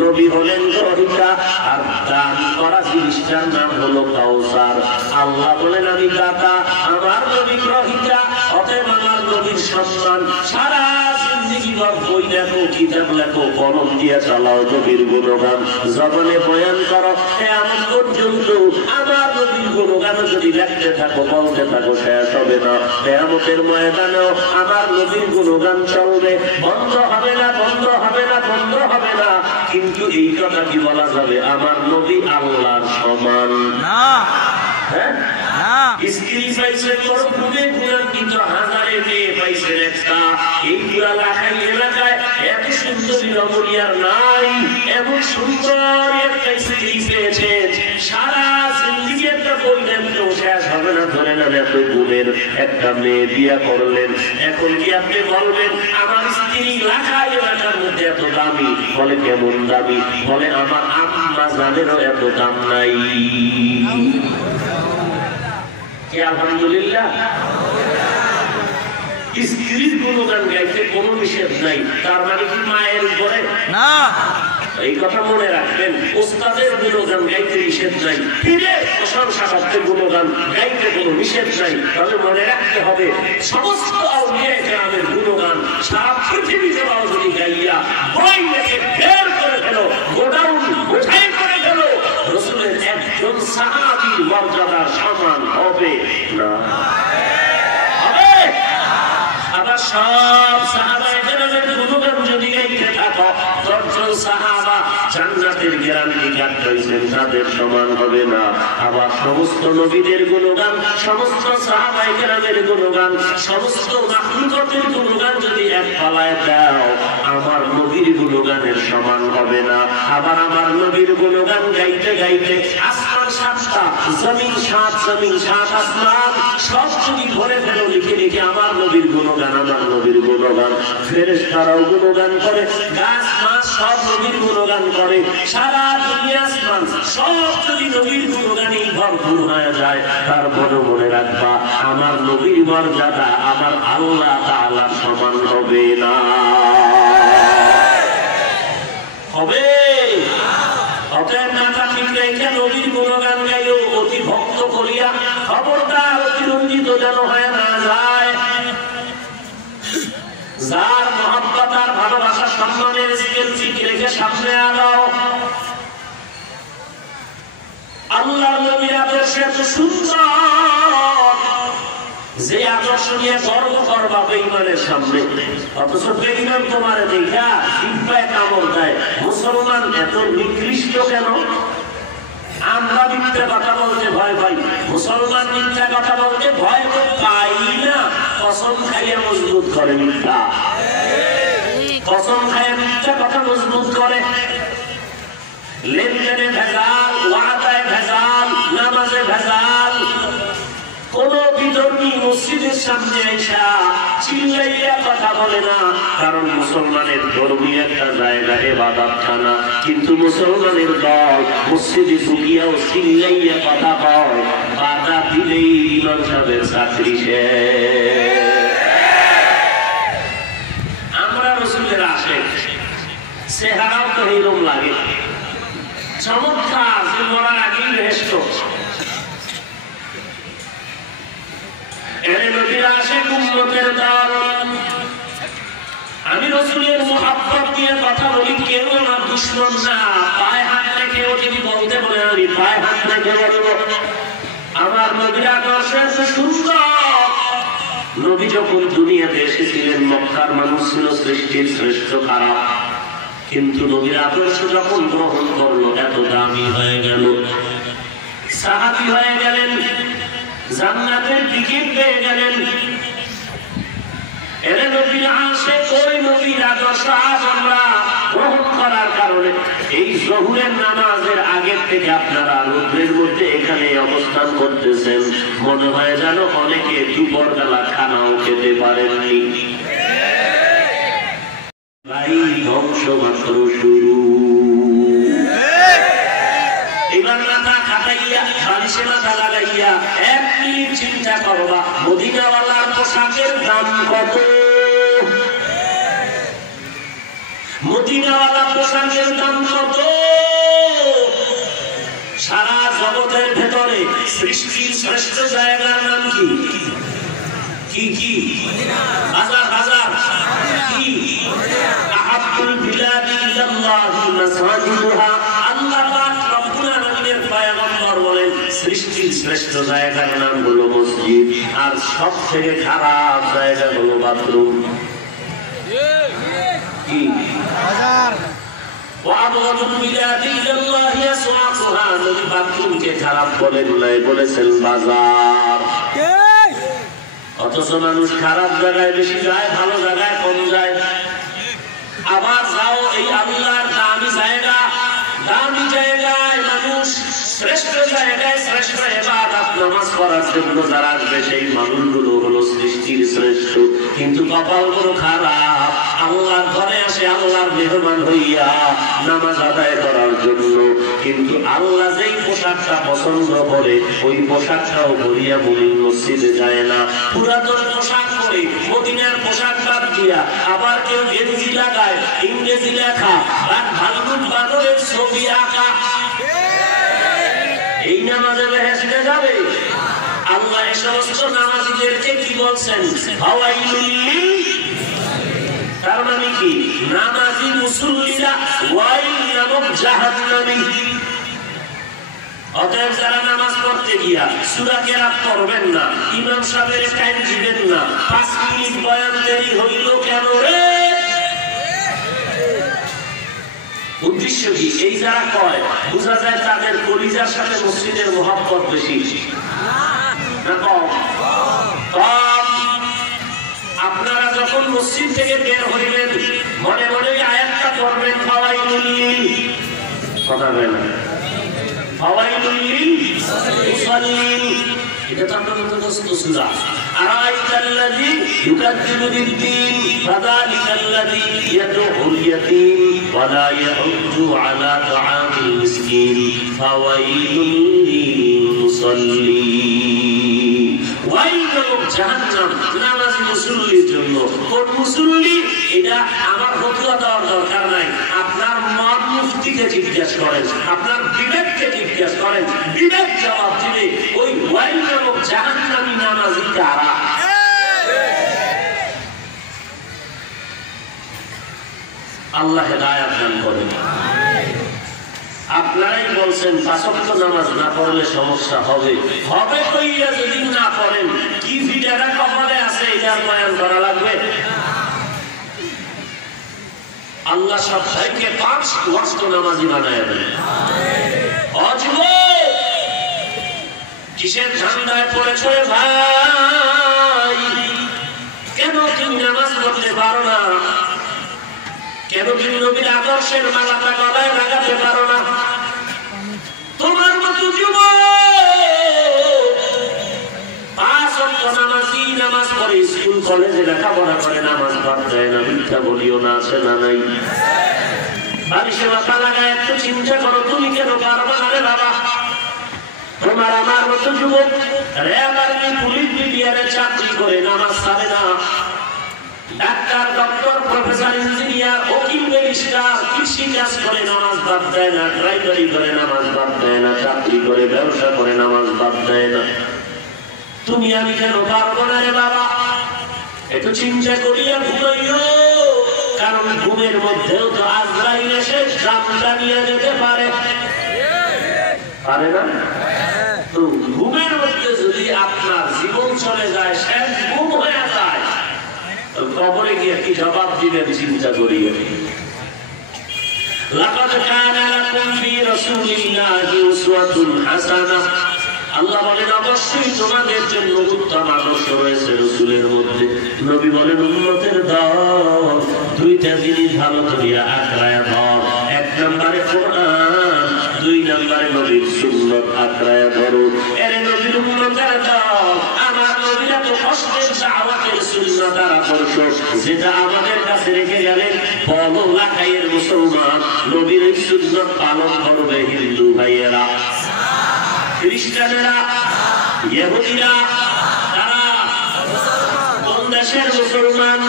নবী হলেন গ্রহিতা, আর দান করা জিনিসটার নাম হলো কাউসার। আল্লাহ বলেন আমি দাতা, আমার নবী গ্রহিতা, অতএব আমার নবীর সম্মান। সারা জিন্দেগি ভর বই লেখো, কিতাব লেখো, কলম দিয়ে চালাও নবীর গুণগান, জবানে বয়ান করো, এমন পর্যন্ত আমার নবীর গুণগান যদি লিখতে থাকো, বলতে থাকো, শেষ হবে না। কিয়ামতের ময়দানেও আমার নবীর গুণগান চলবে, বন্ধ হবে না, বন্ধ হবে না, বন্ধ হবে না। কিন্তু এই কথা কি বলা যাবে আমার নবী আল্লাহর সমান না? হ্যাঁ, স্ত্রী পাইছেন বড় গুণে গুণান্বিত, হাজারে মেয়ে পাইছেন একটা। এই পুরা লাখাই এলাকায় এত সুন্দরী রমণীয়ার নাই, এমন সুন্দর একটা স্ত্রী পেয়েছেন। সারা জিন্দেগি একটা বললেন তো শেষ হবে না, ধরে না এত গুণের একটা মেয়ে বিয়া করলেন। এখন কি আপনি বলবেন আমার স্ত্রী লাখাই এলাকার মধ্যে এত দামি? বলে কেমন দামি? বলে আমার আম্মা জানেরও এত দাম নাই। আলহামদুলিল্লাহ, স্ত্রীর গুণগান গাইতে কোনো নিষেধ নাই, তার মানে কি মায়ের উপরে না? এই কথা মনে রাখবেন। ওস্তাদের গুণগান গাইতে নিষেধ নাই, ফিরে প্রশংসা করতে গুণগান গাইতে কোনো নিষেধ নাই। তাহলে মনে রাখতে হবে সমস্ত আউলিয়া কেরামের গুণগান সারা পৃথিবীতে যদি গাইয়া বই লেখে বের করে ফেল, গোডাউন বোঝাই করে ফেল, রাসূলের একজন সাহাবীর মর্যাদার সমান হবে না। হবে? আবার সব সাহাবায়ে কেরামের গুণগান যদি গাইতে থাকো, 10 জন সাহাবা জান্নাতের গ্যারান্টি কাটাইছেন, তাদের সমান হবে না। আবার সমস্ত নবীদের গুণগান, সমস্ত সাহাবায়ে কেরামের গুণগান, সমস্ত মাখলুকাতের গুণগান যদি এক পালায় দাও, আমার নবীর গুণগানের সমান হবে না। আবার আমার নবীর গুণগান গাইতে গাইতে আসমান 7টা, জমিন 7, জমিন 7 আসমান সব যদি ভরে ফেলো লিখে লিখে আমার নবীর গুণগান, আমার নবীর গুণগান, ফেরেশতারাও গুণগান করে, গাছ মাছ সব নবীর গুণগান করে, সারা দুনিয়া আসমান সব যদি নবীর গুণগানে ভরপুর হয়ে যায়, তারপরে মনে রাখবা আমার নবীর মর্যাদা আমার আল্লাহ তাআলার সমান হবে না। হবে? অতএব মাথা ঠিক রেখে নবীর গুণগান গাইও, অতি ভক্ত করিয়া, খবরদার অতিরঞ্জিত যেন হয়ে না যায়। যার মহব্বত আর ভালোবাসা সম্মানের স্কেল ঠিক রেখে সামনে আগাও। আল্লাহর নবীর আদর্শ এত সুন্দর যে আদর্শ নিয়ে গর্ব করবা বেঈমানের সামনে, অথচ বেঈমান তোমার দেখা জিহ্বায় কামড় দেয়। মুসলমান এত নিকৃষ্ট কেন? আমরা মিথ্যা কথা বলতে ভয় পাই, মুসলমান মিথ্যা কথা বলতে ভয় পাই না। কসম খাইয়া মজবুত করে মিথ্যা, কসম খাইয়া মিথ্যা কথা মজবুত করে। লেনদেনে ভেজাল, ওয়াদায় ভেজাল, নামাজে ভেজাল। কোন বিধর্মী মসজিদের সামনে আইসা চিল্লাইয়া কথা বলে না, কারণ মুসলমানের ধর্মীয় একটা জায়গা ইবাদতখানা, কিন্তু মুসলমানের দল মসজিদে ঢুকিয়াও চিল্লাইয়া কথা কয়, বাধা দিলেই ইমাম সাহেবের চাকরি শেষ। আমরা রাসূলের আশিক, চেহারাও তো এরকম লাগে, চমৎকার, যে মরার আগেই বেহেশত। আমি রাসূলের মুহাব্বত নিয়ে কথা বলি, কেউ আমার দুশমন না। পায়ে হাত রেখে ও যদি বলতে বলে আমি পায়ে হাত রেখে বলবো। আমার নবীর আদর্শ সুন্দর। নবী যখন দুনিয়াতে এসেছিলেন, মক্কার মানুষ ছিল সৃষ্টির শ্রেষ্ঠ খারাপ, কিন্তু নবীর আদর্শ যখন গ্রহণ করলো এত দামি হয়ে গেল, সাহাবী হয়ে গেলেন, জান্নাতের টিকিট পেয়ে গেলেন। এরে নবীর আশিক, ওই নবীর আদর্শ আজ আমরা গ্রহণ করার কারণে এই জোহরের নামাজের আগের থেকে আপনারা রোদ্রের মধ্যে এখানে অবস্থান করতেছেন। মনে হয় যেন অনেকে দুপুর বেলা খানাও খেতে পারেননি। ভাই, ধ্বংস মাত্র শুরু। এবার মাথা খাটাইয়া, বালিশে মাথা লাগাইয়া 1 মিনিট চিন্তা করবা, মদিনাওয়ালার পোশাকের দাম কত? মদিনাওয়ালা পোশাকের দাম কত? সারা জগতের ভেতরে সৃষ্টির শ্রেষ্ঠ জায়গার নাম কি? কি কি? হাজার হাজার কি? আহাব্বুল বিলাদি ইলাল্লাহি মাসাজিদুহা। আল্লাহ পাক রব্বুল আলামিনের পয়গম্বর বলেন সৃষ্টির শ্রেষ্ঠ জায়গার নাম হলো মসজিদ, আর সবথেকে খারাপ জায়গা হলো বাথরুম। কি? বাজার। ওয়াবুল বিলাদি ইলাল্লাহি আসওয়াকুহা। নবী বাথরুমকে খারাপ বলেন নাই, বলেছেন বাজার। অথচ মানুষ খারাপ জায়গায় বেশি যায়, ভালো জায়গায় কম যায়। আবার যাও এই আল্লাহর দামি জায়গা, দামি জায়গায় মানুষ শ্রেষ্ঠ জায়গায় শ্রেষ্ঠ ইবাদত নামাজ পড়ার জন্য যারা আসবে সেই মানুষগুলো হলো সৃষ্টির শ্রেষ্ঠ। কিন্তু কপাল গুলো খারাপ, আল্লাহর ঘরে আসে আল্লাহর মেহমান হইয়া নামাজ আদায় করার জন্য, কিন্তু আল্লাহ যেই পোশাকটা পছন্দ করে ওই পোশাকটাও পরিয়া মুমিন মসজিদে যায় না। পুরাতন পোশাক পরে মদিনার পোশাক বাদ দিয়া আবার কেউ গেঞ্জি লাগায়, ইংরেজি লেখা আর ভাল্লুক বাদরের ছবি আঁকা। এই নামাজে বেহেশতে যাবে? আল্লাহ এই সমস্ত নামাজীদেরকে কি বলছেন? ফাওয়াইলুল, তার মানে কি? নামাজি মুসল্লিরা ওয়াইল নামক জাহান্নামী। অতএব যারা নামাজ পড়তে গিয়া সূরা কেরাত পড়বেন না, ইমাম সাহেবের টাইম দিবেন না, 5 মিনিট বয়ান দেরি হইল কেন রে? উদ্দেশ্য কি? এই যারা কয় বোঝা যায় তাদের কলিজার সাথে মসজিদের মহব্বত বেশি না কম? কম। আপনারা যখন মসজিদ থেকে বের হইবেন মনে মনে আয়াতটা পড়বেন ফাওয়াইলুল লিল, কথা বলে না, ফাওয়াইলুল লিল মুসাল্লিন। এটা তো আমরা মুখস্থ সূরা। আরাইতাল্লাযী ইউকাযযিবু বিদ্দীন ফাযালিকাল্লাযী ইয়াদউল ইয়াতীম ওয়া লা ইয়াহুদ্দু আলা তাআমিল মিসকিন ফাওয়াইলুল লিল মুসাল্লিন। ওয়াইল জাহান্নাম নামাজি মুসল্লির জন্য। কোন মুসল্লি? এটা আমার ফতোয়া দেওয়ার দরকার নাই, আপনার মন মুফতিকে জিজ্ঞাসা করেন, আপনার বিবেককে জিজ্ঞাসা করেন, বিবেক জবাব দিবে ওই ওয়াইল নামক জাহান্নামী নামাজি কারা। আল্লাহ হেদায়েত দান করেন। আপনারাই বলছেন 5 ওয়াক্ত নামাজ না পড়লে সমস্যা হবে। হবে কইয়া যদি না পড়েন কি ভিডিওটা কপালে আছে এটার বয়ান করা লাগবে? আল্লাহ সবাইকে 5 ওয়াক্ত নামাজি বানায় দেন। অযুব কিসের ঠান্ডায় পড়েছ ভাই? কেন তুমি নামাজ পড়তে পারো না? কেন তুমি নবীর আদর্শের মালাটা গলায় লাগাতে পারো না? তোমার মতো যুবক 5 ওয়াক্ত নামাজি নামাজ পড়ে স্কুল কলেজে লেখাপড়া করে নামাজ বাদ দেয় না, মিথ্যা বলিও না, আছে না নাই? বালিশে মাথা লাগায় একটু চিন্তা করো, তুমি কেন পারবা না রে বাবা? তোমার আমার মতো যুবক রেল আর্মি পুলিশ বিডিআরে চাকরি করে নামাজ ছাড়ে না, ডাক্তার ডক্টর প্রফেসর ইঞ্জিনিয়ার উকিল ব্যারিস্টার কৃষি কাজ করে নামাজ বাদ দেয় না, ড্রাইভারি করে নামাজ বাদ দেয় না, চাকরি করে ব্যবসা করে নামাজ বাদ দেয় না। তুমি আমি কেন পারবো না রে বাবা? একটু চিন্তা করিয়া ঘুমাইও, কারণ ঘুমের মধ্যেও তো আজরাইল এসে জানটা নিয়ে যেতে পারে, পারে না? তো ঘুমের মধ্যে যদি আপনার জীবন চলে যায়, শেষ ঘুম হয়ে যায়, কবরে গিয়ে কি জবাব দিবেন চিন্তা করিয়ে। লাকাদ কানা লাকুম ফি রাসূলিল্লাহি উসওয়াতুন হাসানাহ। আল্লাহ বলেন অবশ্যই তোমাদের জন্য উত্তম আদর্শ রয়েছে রাসূলের মধ্যে। নবী বলেন উম্মতের দল 2টা জিনিস ভালো করিয়া আঁকড়ায়া ধর। 1 নম্বরে কোরআন, 2 নম্বরে নবীর সুন্নাত আঁকড়ায়া ধরো। এর নবীর উম্মতের দল, আমার নবীরা তো কষ্টের দাওয়াতের সুন্নাত আর আদর্শ যেটা আমাদের কাছে রেখে গেলেন, বড় লাখাইয়ের মুসলমান নবীর এই সুন্নাত পালন করবে। হিন্দু ভাইয়েরা, খ্রিস্টানেরা, ইহুদিরা, তারা কোন দেশের মুসলমান?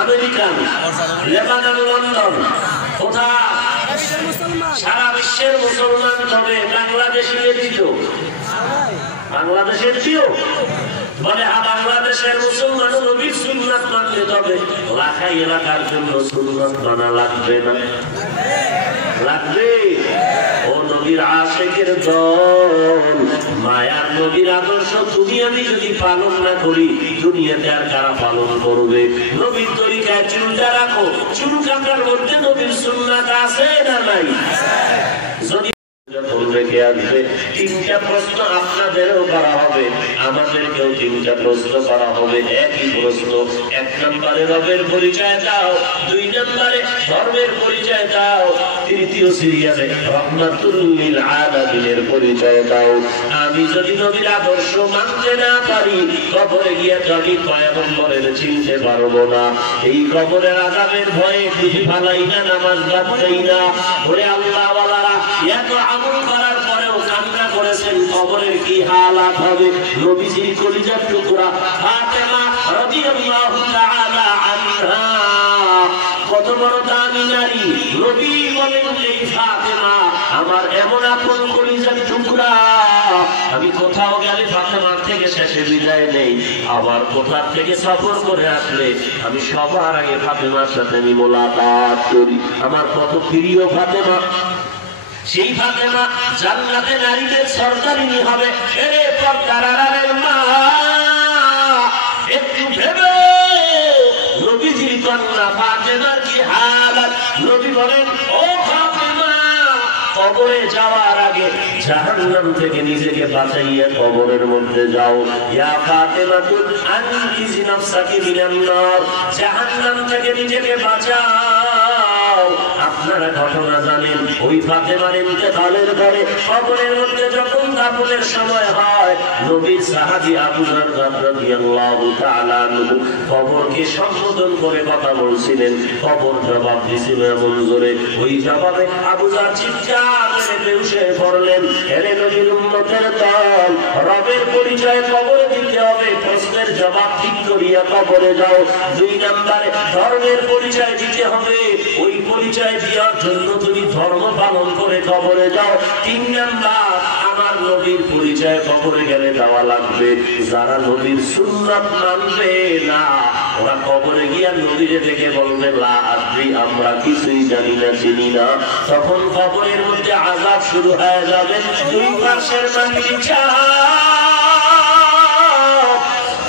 আমেরিকান, লেবানন, লন্ডন, কোথায় সারা বিশ্বের মুসলমান তবে বাংলাদেশিদের দিত, বাংলাদেশের দিও বলে বাংলাদেশের মুসলমান নবীর সুন্নাত মানলে তবে লাখাই এলাকার জন্য সুন্নাত মানা লাগবে না, লাগবে। ও নবীর আশিকের দল, মায়ার নবীর আদর্শ তুমি আমি যদি পালন না করি দুনিয়াতে আর কারা পালন করবে? নবীর তরিকায় চুলটা রাখো, চুল কাটার মধ্যে নবীর সুন্নাত আছে না নাই? যদি রেখে আসবে তিনটা প্রশ্ন আপনাদেরও করা হবে, আমাদেরকেও তিনটা প্রশ্ন করা হবে। একই প্রশ্ন, এক নম্বরে রবের পরিচয় দাও, দুই নম্বরে ধর্মের পরিচয় দাও, তৃতীয় সিরিয়ালে রহমাতুল লিল আলামিনের পরিচয় দাও। আমি যদি নবীর আদর্শ মানতে না পারি কবরে গিয়ে আমি পয়গম্বরের চিনতে পারবো না। এই কবরের আযাবের ভয়ে খুশি ফালাই না, নামাজ বাদ দেই না। ওরে আল্লাহ ওয়ালারা, এত আমল করার পরেও কান্না করেছেন, কবরের কি হালাত হবে? নবীজির কলিজার টুকরা ফাতেমা রাদিয়াল্লাহু তাআলা আনহা কত বড় দামি নারী, নবী বলেন এই ফাতেমা আমার এমন আপন কলিজার টুকরা, আমি কোথাও গেলে ফাতেমার থেকে শেষে বিদায় নেই। আবার কোথা থেকে সফর করে আসলে আমি সবার আগে ফাতেমার সাথে আমি মোলাকাত করি। আমার কত প্রিয় ফাতেমা, সেই ফাতেমা জান্নাতে নারীদের সরদারিনী হবে। এরে পর্দার আড়ালের মা, একটু ভেবে নবীজির কন্যা ফাতেমার কি হালাত। নবী বলেন, ও ফাতেমা কবরে যাওয়ার আগে জাহান্নাম থেকে নিজেকে বাঁচাইয়া কবরের মধ্যে যাও। ইয়া ফাতেমা তুল আনকিজি নাফসাকি মিনান নার, জাহান্নাম থেকে নিজেকে বাঁচাও। আপনারা ঘটনা জানেন, ওই ফাতেমার ইন্তেকালের পরে কবরের মধ্যে যখন দাফনের সময় হয়, নবীর সাহাবী আবু যর রাদিয়াল্লাহু তাআলা আনহু কবরকে সম্বোধন করে কথা বলছিলেন। কবর জবাব দিছিল এমন জোরে, ওই জবাবে আবু যর চিৎকার করে বেহুশে পড়লেন। এরে নবীর উম্মতের দল, রবের পরিচয় কবরে দিতে হবে, প্রশ্নের জবাব ঠিক করিয়া কবরে যাও। দুই নম্বরে ধর্মের পরিচয় দিতে হবে, ওই পরিচয় দেওয়ার জন্য তুমি ধর্ম পালন করে কবরে যাও। তিন নাম্বার আমার নবীর পরিচয় কবরে গেলে দেওয়া লাগবে। যারা নবীর সুন্নাত মানবে না ওরা কবরে গিয়া নবীরে দেখে বলবে লা আদ্রি, আমরা কিছুই জানি না, চিনি না। তখন কবরের মধ্যে আযাব শুরু হয়ে যাবে। দুই পাশের মাটিটা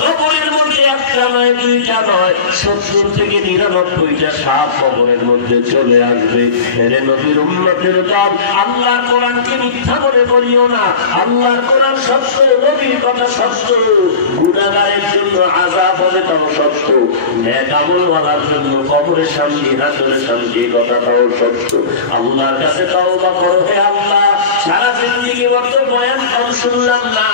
কবরের মধ্যে একটা নয়, দুইটা নয়, 70 থেকে 99টা সাপ কবরের মধ্যে চলে আসবে। এরে নবীর উম্মতের দল, আল্লাহর কোরআনকে মিথ্যা বলে বলিও না। আল্লাহর কোরআন সত্য, নবীর কথা সত্য। গুনাহগারের জন্য আযাব হবে তাও সত্য, নেক আমলওয়ালার জন্য কবরের শান্তি, হাসরের শান্তি, কথাটাও সত্য। আল্লাহর কাছে তওবা করো, হে আল্লাহ সারা জিন্দেগি মতো বয়ান কম শুনলাম না,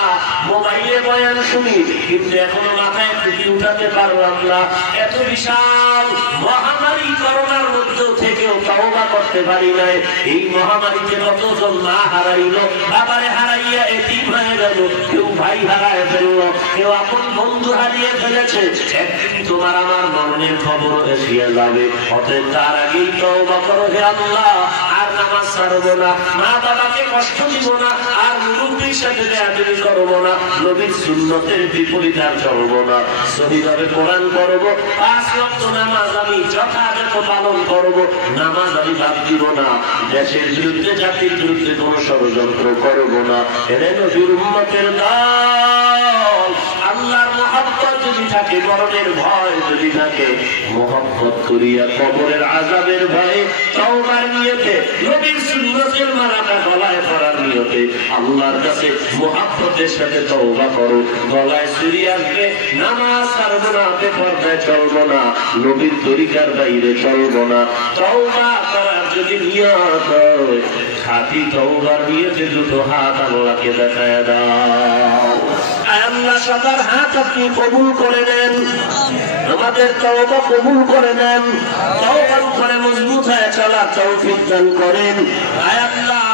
মোবাইলে বয়ান শুনি, কিন্তু এখনো মাথায় টুপি উঠাতে পারলাম না। এত বিশাল মহামারী করোনার মধ্যেও থেকেও তওবা করতে পারি নাই। এই মহামারীতে কতজন মা হারাইলো, বাবারে হারাইয়া এতিম হয়ে গেল, কেউ ভাই হারায় ফেললো, কেউ আপন বন্ধু হারিয়ে ফেলেছে। একদিন তোমার আমার মরণের খবর এসে যাবে। অতএব তার আগেই তওবা করো, হে আল্লাহ আর নামাজ ছাড়বো না, মা বাবাকে কষ্ট দিব না, আর মুরব্বির সাথে বেয়াদবি করবো না, নবীর সুন্নতের বিপরীত আর চলবো না, সহিভাবে কোরআন পড়বো, 5 ওয়াক্ত নামাজ আমি যথাযথ পালন করবো, নামাজ আমি বাদ দিব না, দেশের বিরুদ্ধে জাতির বিরুদ্ধে কোনো ষড়যন্ত্র করবো না। এরে নবীর উম্মতের দল, আল্লাহর মহব্বত যদি থাকে, মরণের ভয় যদি থাকে, মহব্বত করিয়া কবরের আযাবের ভয়ে তওবার নিয়তে, নবীর সুন্নতের মালাটা গলায় পরার নিয়তে আল্লাহর কাছে মহব্বতের সাথে তওবা করো। গলায় চুরি আসবে, নামাজ ছাড়বো না, বেপরদায় চলবো না, নবীর তরিকার বাইরে চলবো না। তওবা করার যদি নিয়ত হয়, খাঁটি তওবার নিয়তে দুটো হাত আল্লাহকে দেখায় দাও। আল্লাহ সবার হাত আপনি কবুল করে নেন, আমাদের তওবা কবুল করে নেন, তওবার উপরে মজবুত হয়ে চলার তৌফিক দান করেন। আয় আল্লাহ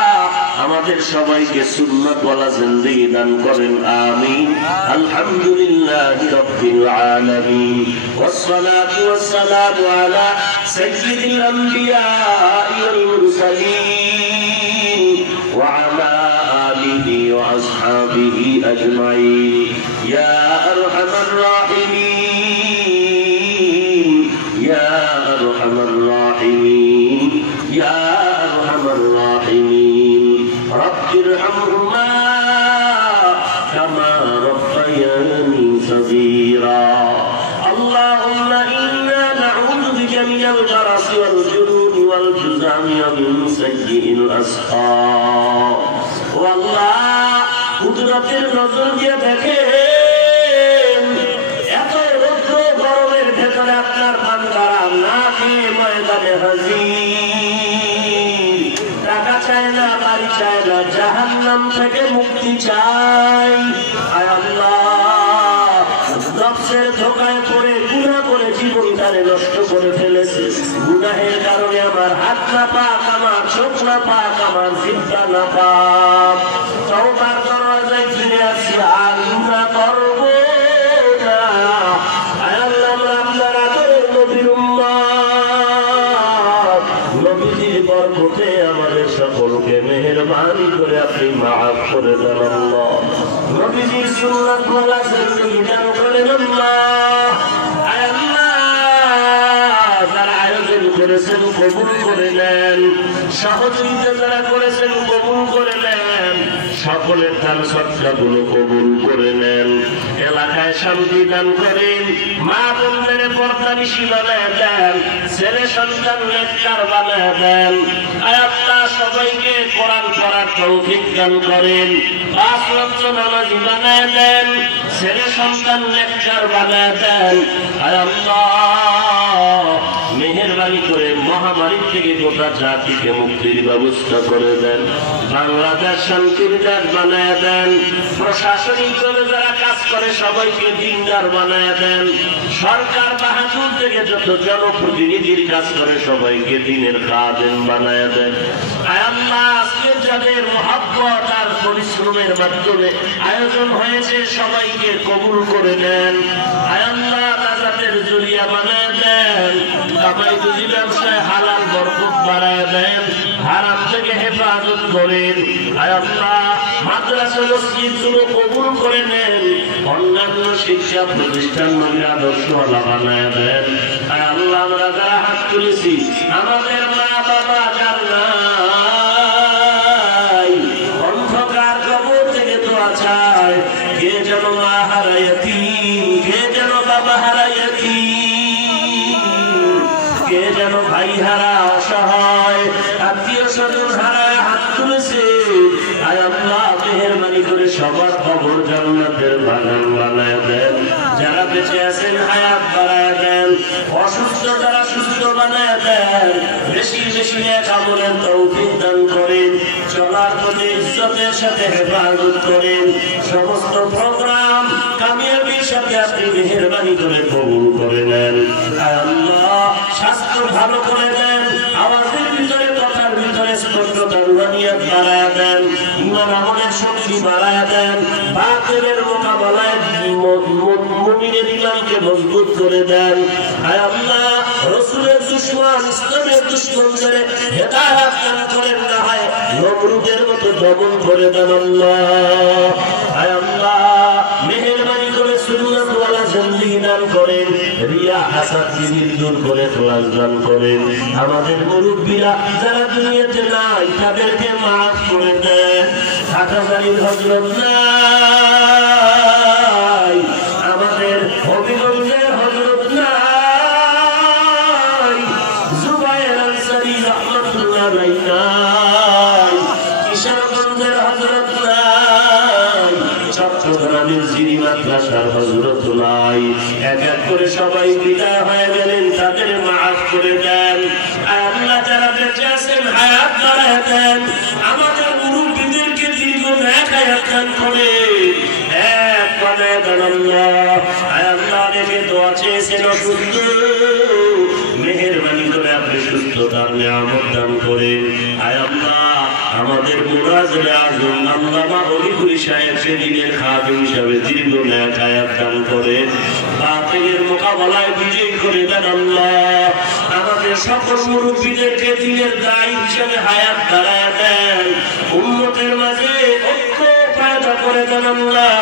আমাদের সবাইকে সুন্নাত ওয়ালা জিন্দেগি দান করেন আমিন। আলহামদুলিল্লাহি রাব্বিল আলামিন ওয়াসসালাতু ওয়াসসালামু আলা সাইয়্যিদিল আমবিয়া ওয়াল মুরসালিন ওয়া আলা আলিহি ওয়া আসহাবিহি আজমাইন ইয়া আরহামার রাহিমিন ইয়া আরহামার রাহিমিন ইয়া আরহামার রাহিমিন রব্বিরহামহুমা কামা রাব্বায়ানি সগীরা আল্লাহুম্মা ইন্না নাউযু বিকা মিনাল বারাসি ওয়াল জুনুনি ওয়াল জুযামি ওয়া মিন সাইয়্যিল আসকাম। ও আল্লাহ, কুদরতের নজর দিয়ে দেখেন এত রৌদ্র গরমের ভেতরে আপনার বান্দারা না খেয়ে ময়দানে হাজির, টাকা চায় না, বাড়ি চায় না, জাহান্নাম থেকে মুক্তি চাই। আয় আল্লাহ, নফসের ধোঁকায় পড়ে গুনাহ করে জীবনটারে নষ্ট করে ফেলেছে। গুনাহের কারণে আমার হাত না পাক, আমার চোখ না পাক, আমার জিহ্বা না পাক। তওবার দরজায় ফিরে আসছি, আর গুনাহ করব না। আয় আল্লাহ, আমরা আপনার আদরের নবীর উম্মত, নবীজির বরকতে আমাদের সকলকে মেহেরবানি করে আপনি মাফ করে দেন আল্লাহ। নবীজির সুন্নাত ওয়ালা জিন্দেগি দান করেন আল্লাহ। আয় আল্লাহ, যারা আয়োজন করেছেন কবুল করে নেন, সহযোগিতা যারা করেছেন কবুল করে নেন, সকলের দান সদকাগুলো কবুল করে নেন। এলাকায় শান্তি দান করেন, মা বোনদের পর্দানিশী বানায় দেন, ছেলে সন্তান নেককার বানায় দেন। আয় আল্লাহ, সবাইকে কোরআন পড়ার তৌফিক দান করেন, 5 ওয়াক্ত নামাজি বানায় দেন, ছেলে সন্তান নেককার বানায় দেন। আয় আল্লাহ, মেহেরবানি করে মহামারীর থেকে গোটা জাতিকে মুক্তির ব্যবস্থা করে দেন। বাংলাদেশ শান্তির দেশ বানায় দেন। প্রশাসনিকভাবে যারা কাজ করে সবাইকে দিনদার বানায় দেন। সরকার বাহাদুর থেকে যত জনপ্রতিনিধির কাজ করে সবাইকে দিনের খাদেম বানায় দেন। আয় আল্লাহ, আজকে যাদের মহব্বত আর পরিশ্রমের মাধ্যমে আয়োজন হয়েছে সবাইকে কবুল করে নেন। আয় আল্লাহ, নাজাতের জরিয়া বানায় দেন। কামাই রুজি ব্যবসায় হালাল বরকত বাড়ায় দেন, হারাম থেকে হেফাজত করেন। আয় আল্লাহ, মাদ্রাসা মসজিদগুলো কবুল করে নেন, অন্যান্য শিক্ষা প্রতিষ্ঠান নবীর আদর্শওয়ালা বানায় দেন। আয় আল্লাহ, আমরা যারা হাত তুলেছি আমাদের মা বাবা যার নাই, অন্ধকার কবর থেকে দোয়া চায়, কে যেন মা হারাইয়াতি, কে যেন বাবা হারাইয়াতি, কে যেন ভাই হারা অসহায়, আত্মীয় স্বজন হারায় হাত তুলেছে। আয় আল্লাহ, মেহেরবানি করে সবার কবর জান্নাতের বাগান বানায় দেন। যারা বেঁচে আছেন হায়াত বাড়ায় দেন, অসুস্থ যারা সুস্থ বানায় দেন। বেশি বেশি নেক আমলের তৌফিক দান করেন, চলার পথে ইজ্জতের সাথে হেফাজত করেন। সমস্ত প্রোগ্রাম কামিয়াবির সাথে আপনি মেহেরবানি করে কবুল করে নেন। আয় আল্লাহ, স্বাস্থ্য ভালো করে দেন, আওয়াজের ভিতরে কথার ভিতরে স্পষ্টতা রুহানিয়াত বাড়ায় দেন, ঈমান আমলের শক্তি বাড়ায় দেন, বাতিলের মোকাবেলায় মুমিনের ঈমানকে মজবুত করে দেন। আয় আল্লাহ, রাসূলের দুশমন ইসলামের দুশমনদের হেদায়েত দান করেন, না হয় নমরুদের মতো দমন করে দেন আল্লাহ। আয় আল্লাহ, মেহেরবানি করে সুন্নাত ওয়ালা জিন্দেগি দান করেন, রিয়া হাসাদ জিনিস দূর করে ইখলাস দান করেন। আমাদের মুরব্বীরা যারা দুনিয়াতে নাই তাদেরকে মাফ করে দেন। হাটাজারির হযরত নাই, আমাদের হবিগঞ্জের হযরত নাই, জুবায়ের আনসারী রাহমাতুল্লাহ আলাইহি নাই, কিশোরগঞ্জের হযরত নাই, চট্টগ্রামের জিরি মাদ্রাসার হযরত নাই। এক এক করে সবাই বিদায় হয়ে গেলেন, তাদের মাফ করে দেন। আল্লাহ, যারা বেঁচে আছেন হায়াত বাড়ায় দেন, আমাদের মুরব্বীদেরকে দীর্ঘ নেক হায়াত দান করে এক বানায় দেন আল্লাহ। আল্লাহ, দেখে দোয়া চেয়েছেন অসুস্থ, মেহেরবানি করে আপনি সুস্থতার নিয়ামত দান করেন। আয় আল্লাহ, আমাদের মুরাদের আজম আল্লামা অলিপুরি সাহেব সেদিনের খাদিম হিসাবে দীর্ঘ নেক হায়াত দান করে বাতিলের মোকাবেলায় বিজয়ী করে দেন আল্লাহ। আমাদের সকল মুরব্বীদেরকে দিনের দায়ী হিসেবে হায়াত দাঁড়ায় দেন, উম্মতের মাঝে ঐক্য পয়দা করে দেন আল্লাহ।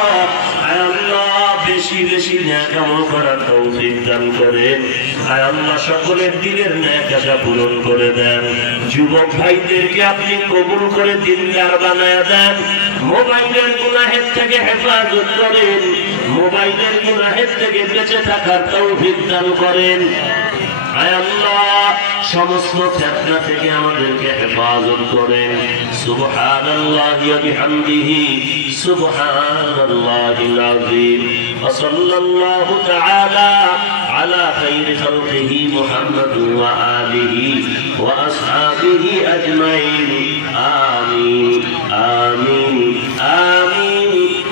আয় আল্লাহ বেশি বেশি নেক আমল করার তৌফিক দান করেন। আয় আল্লাহ সকলের দিনের নেক আশা পূরণ করে দেন। যুবক ভাইদেরকে আপনি কবুল করে দিনদার বানায়া দেন। মোবাইলের গুনাহের থেকে হেফাজত করেন, মোবাইলের গুনাহের থেকে বেঁচে থাকার তৌফিক দান করেন। আয় আল্লাহ সমস্ত ফিতনা থেকে আমাদেরকে হেফাজত করেন। সুবহানাল্লাহি ওয়া বিহামদিহি সুবহানাল্লাহিল আযীম। ওয়া সাল্লাল্লাহু তাআলা আলা খায়রি খালকিহি মুহাম্মাদ ওয়া আলিহি ওয়া আসহাবিহি আজমাইন। আমিন আমিন আমিন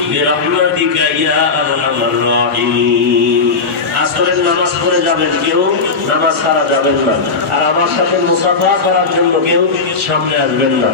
বিরহমাতিকা ইয়া আরহামার রাহিমিন। আসরের নামাজ পড়ে যাবেন, কেউ নামাজ ছাড়া যাবেন না। আর আমার সাথে মুসাফা করার জন্য কেউ সামনে আসবেন না।